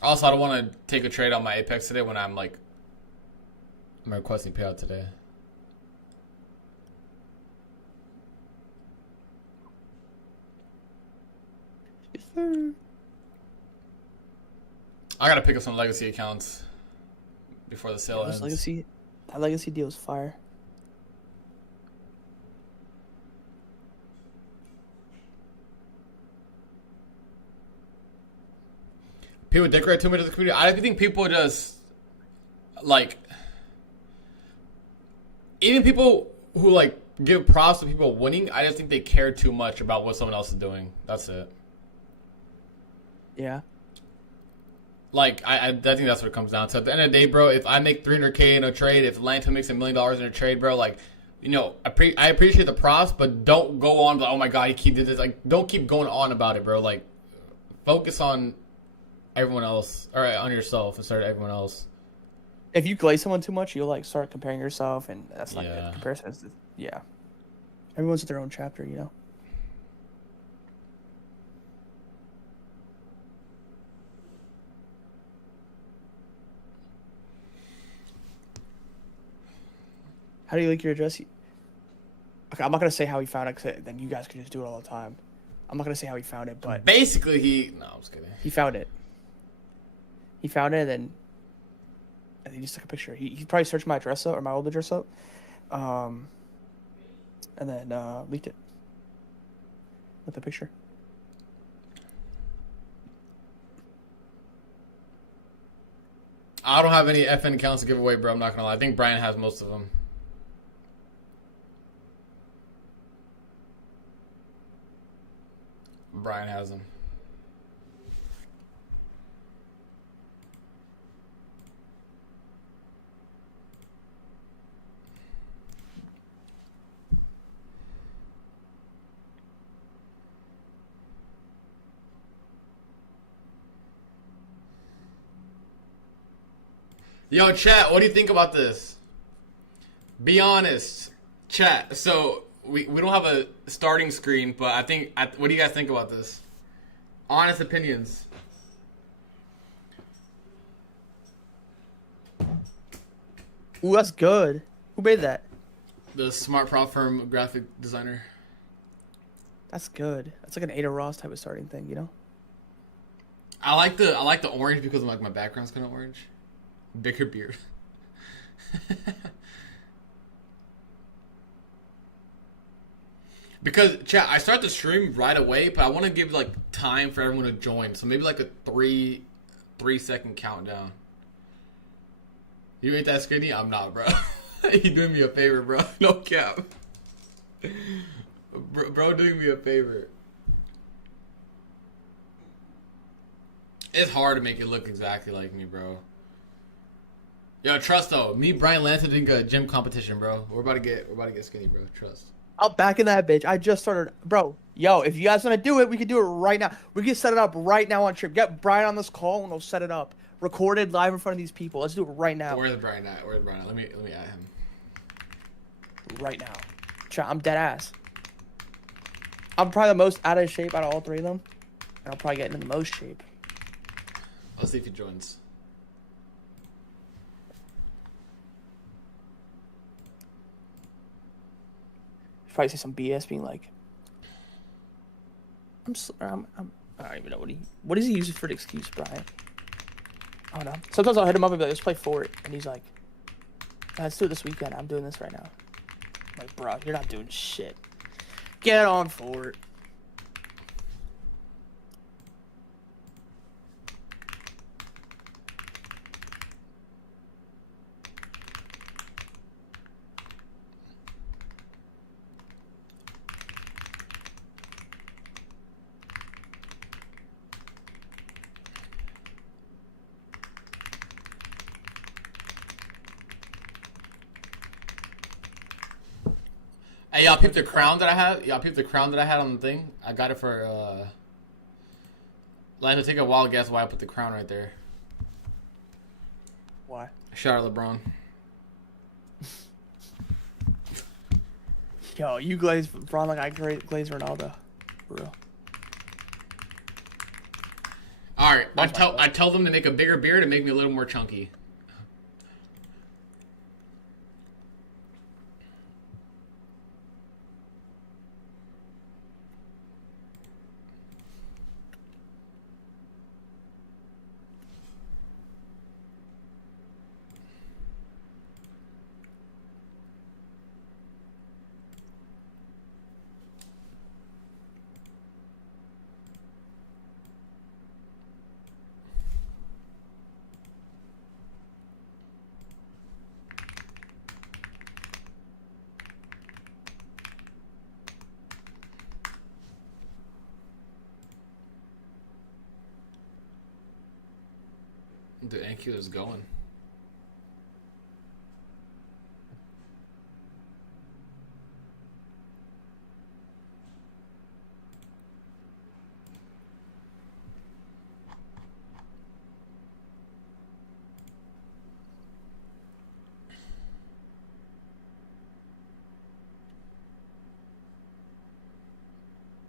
Also, I don't want to take a trade on my Apex today when I'm requesting payout today. Yes, sir. I gotta pick up some legacy accounts before the sale ends. That legacy deal is fire. People decorate too much of the community. I think people just even people who give props to people winning. I just think they care too much about what someone else is doing. That's it. Yeah. I think that's what it comes down to. At the end of the day, bro, if I make $300K in a trade, if Atlanta makes $1 million in a trade, bro, I appreciate the props, but don't go on oh my god, he did this. Don't keep going on about it, bro. Focus on everyone else, or on yourself instead of everyone else. If you glaze someone too much, you'll start comparing yourself, and that's not good. Comparison is, yeah. Everyone's at their own chapter, you know. How do you leak your address? Okay, I'm not gonna say how he found it, cause then you guys can just do it all the time. I'm not gonna say how he found it, but basically no, I'm just kidding. He found it. He found it, and then he just took a picture. He probably searched my address up, or my old address up, and then leaked it with the picture. I don't have any FN accounts to give away, bro. I'm not gonna lie. I think Brian has most of them. Brian has them. Yo, chat, what do you think about this? Be honest, chat. So we don't have a starting screen, but what do you guys think about this? Honest opinions. Ooh, that's good. Who made that? The smart prop firm graphic designer. That's good. That's like an Ada Ross type of starting thing, you know? I like the orange because my background's kind of orange. Bigger beard. Because chat, I start the stream right away, but I want to give time for everyone to join. So maybe a 3-second countdown. You ain't that skinny? I'm not, bro. You doing me a favor, bro. No cap. Bro doing me a favor. It's hard to make it look exactly like me, bro. Yo, trust though. Me, Brian Lanta did a gym competition, bro. We're about to get skinny, bro. Trust. I'm back in that bitch. I just started, bro. Yo, if you guys want to do it, we can do it right now. We can set it up right now on trip. Get Brian on this call and we'll set it up. Recorded live in front of these people. Let's do it right now. Where's Brian at? Let me add him. Right now. Chat, I'm dead ass. I'm probably the most out of shape out of all three of them. And I'll probably get into the most shape. Let's see if he joins. Probably say some BS, being like, I don't even know what does he use for an excuse, Brian? I don't know. Sometimes I'll hit him up and be like, let's play Fort, and he's like, let's do it this weekend. I'm doing this right now. Like, bro, you're not doing shit. Get on for it. Hey, y'all peep the crown that I had? Y'all peep the crown that I had on the thing? I got it for, Let me take a wild guess why I put the crown right there. Why? Shout out LeBron. Yo, you glaze LeBron like I glaze Ronaldo. For real. Alright, I tell them to make a bigger beard and make me a little more chunky. The NQ is going.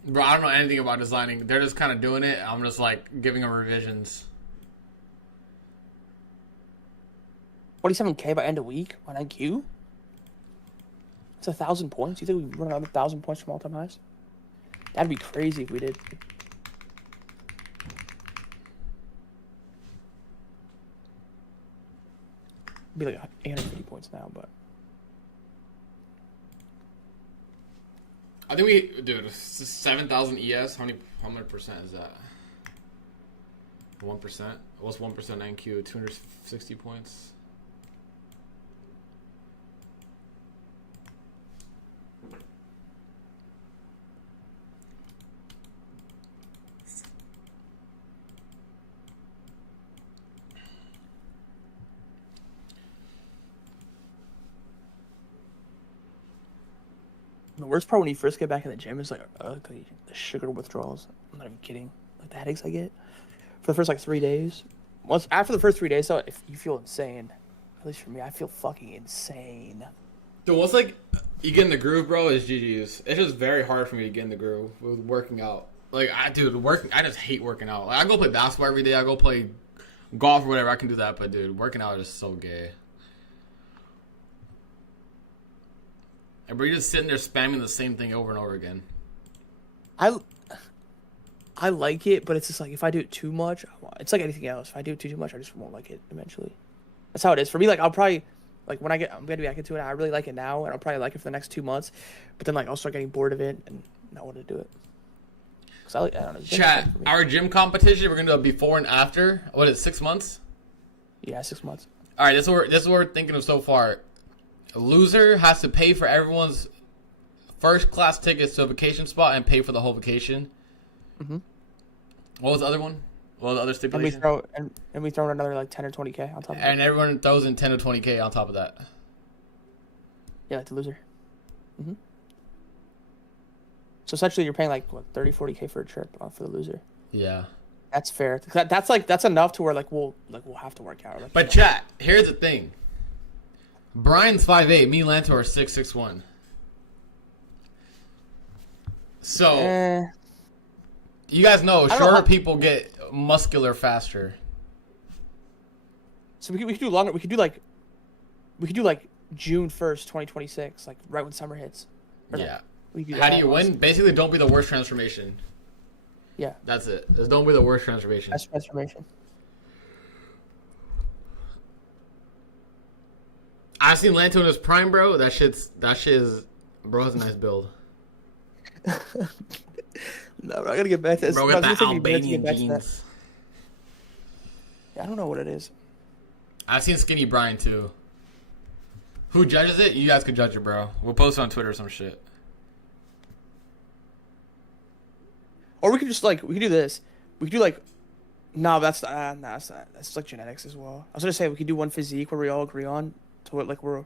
Bro, I don't know anything about designing. They're just kind of doing it. I'm just like giving them revisions. 47K by end of week on NQ? That's 1,000 points. You think we run another 1,000 points from all-time highs? That'd be crazy if we did. It'd be like 850 points now, but... I think we... Dude, 7,000 ES. How many percent is that? 1%? What's 1% NQ? 260 points? The worst part when you first get back in the gym is like the sugar withdrawals. I'm not even kidding. Like the headaches I get for the first like 3 days. Once after the first 3 days, though, if you feel insane, at least for me, I feel fucking insane. Dude, once like you get in the groove, bro, is GG's. It's just very hard for me to get in the groove with working out. Like I just hate working out. Like I go play basketball every day. I go play golf or whatever. I can do that, but dude, working out is so gay. And we're just sitting there spamming the same thing over and over again. I like it, but it's just like if I do it too much, it's like anything else. If I do it too much, I just won't like it eventually. That's how it is for me. Like I'll probably like when I'm gonna be back into it. I really like it now, and I'll probably like it for the next 2 months. But then like I'll start getting bored of it and not want to do it. Cause I don't know. Chat, our gym competition. We're gonna do a before and after. What is it, 6 months? Yeah, 6 months. All right, this is what we're thinking of so far. A loser has to pay for everyone's first class tickets to a vacation spot and pay for the whole vacation. Mm-hmm. What was the other one? What was the other stipulation? And we throw in another like 10 or 20K on top of it. And everyone throws in 10 or 20K on top of that. Yeah, like the loser. Mm-hmm. So essentially you're paying like what 30, 40K for a trip for the loser. Yeah. That's fair. That's enough to where like we'll have to work out. Like, but chat, here's the thing. Brian's 5'8", me and Lanto are 6'1". So you guys know shorter people get muscular faster. So we could do longer. We could do like June 1st, 2026, like right when summer hits. Yeah. How do you win? Basically, don't be the worst transformation. Yeah. That's it. Just don't be the worst transformation. Best transformation. I've seen Lanto in his prime, bro. That shit is Bro has a nice build. No, bro, I gotta get back to this. Bro, It's got gonna the take me a minute to get Albanian back to that. jeans. Yeah, I don't know what it is. I've seen Skinny Brian too. Who judges it? You guys could judge it, bro. We'll post it on Twitter or some shit. Or we could just like we could do this. We could do like, no, that's not. That's like genetics as well. I was gonna say we could do one physique where we all agree on to what like we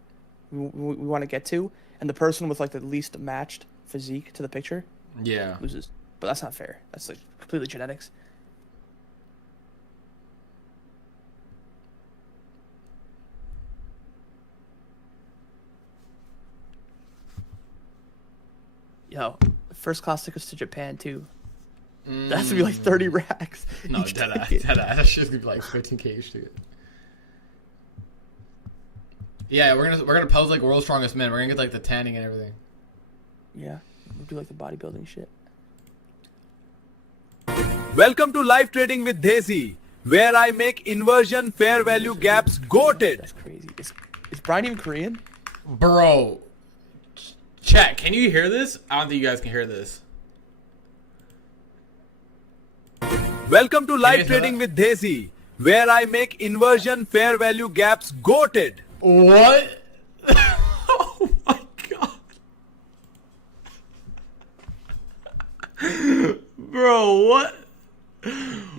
want to get to, and the person with like the least matched physique to the picture Yeah. loses. But that's not fair. That's like completely genetics. Yo, first class tickets to Japan too. That has to be like 30 racks. No, deadass. That shit's gonna be like 15K each ticket. Yeah, we're gonna pose like world's strongest men. We're gonna get like the tanning and everything. Yeah, we'll do like the bodybuilding shit. Welcome to Live Trading with Desi, where I make inversion fair value gaps goated. That's crazy. Is Brian even Korean? Bro, chat, can you hear this? I don't think you guys can hear this. Welcome to Live Trading with Desi, where I make inversion fair value gaps goated. What? Oh my god. Bro, what?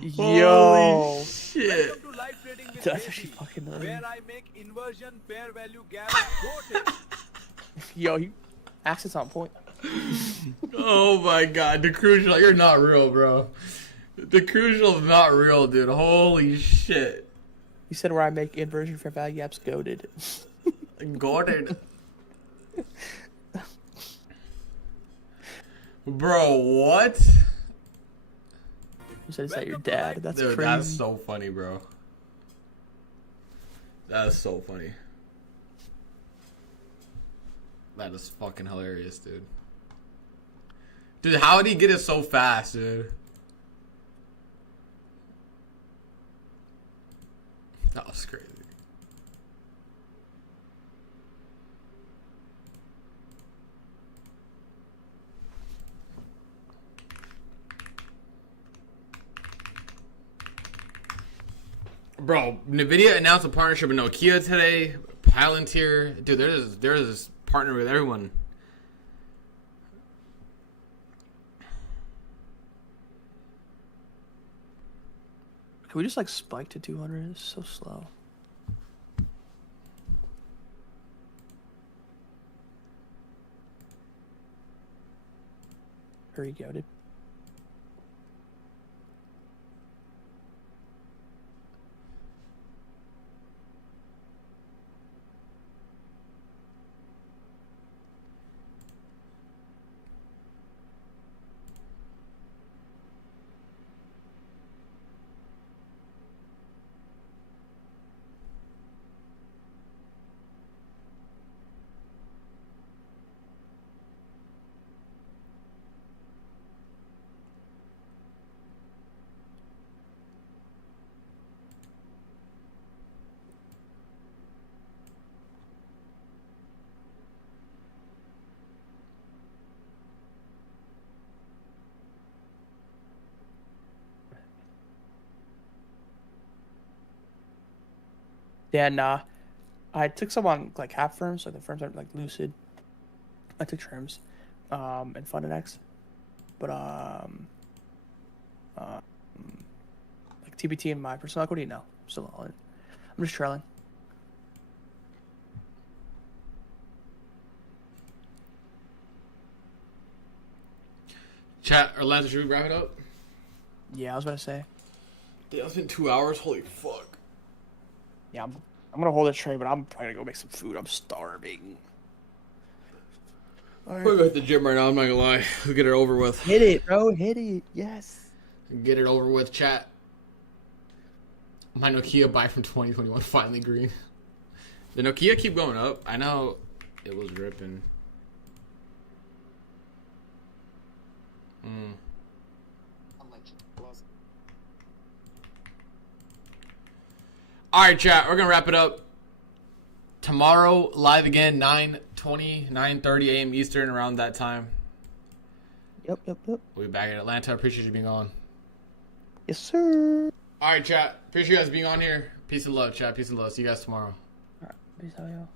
Yo. Holy shit. Welcome to Live Trading with That's Desi, actually fucking hilarious. where I make inversion fair value gaps goated. Yo, he accent's on point. Oh my god. The crucial, you're not real, bro. The crucial is not real, dude. Holy shit. He said where I make inversion for value gaps goaded. Gordon. Bro, what? You said is that your dad? That's Dude, crazy. that's so funny, bro. That is so funny. That is fucking hilarious, dude. Dude, how did he get it so fast, dude? That was crazy. Bro, NVIDIA announced a partnership with Nokia today. Palantir. Dude, there's this partner with everyone. Can we just like spike to 200? It's so slow. Hurry, goaded. Yeah, nah. I took some on like half firms, so the firms are like Lucid. I took trims, and Fundenex, but like TBT and my personal equity, no, still all in. I'm just trailing. Chat, Orlando, should we wrap it up? Yeah, I was about to say. Damn, it's been 2 hours. Holy fuck. Yeah, I'm gonna hold a tray, but I'm probably gonna go make some food. I'm starving. All We're gonna right. hit the gym right now. I'm not gonna lie. We'll get it over with. Hit it, bro. Hit it. Yes. Get it over with, chat. My Nokia buy from 2021 finally green. The Nokia keep going up. I know it was ripping. All right, chat. We're gonna wrap it up. Tomorrow, live again, 9 9:30 a.m. Eastern, around that time. Yep. We'll be back in Atlanta. Appreciate you being on. Yes, sir. All right, chat. Appreciate you guys being on here. Peace and love, chat. Peace and love. See you guys tomorrow. All right. Peace out, y'all.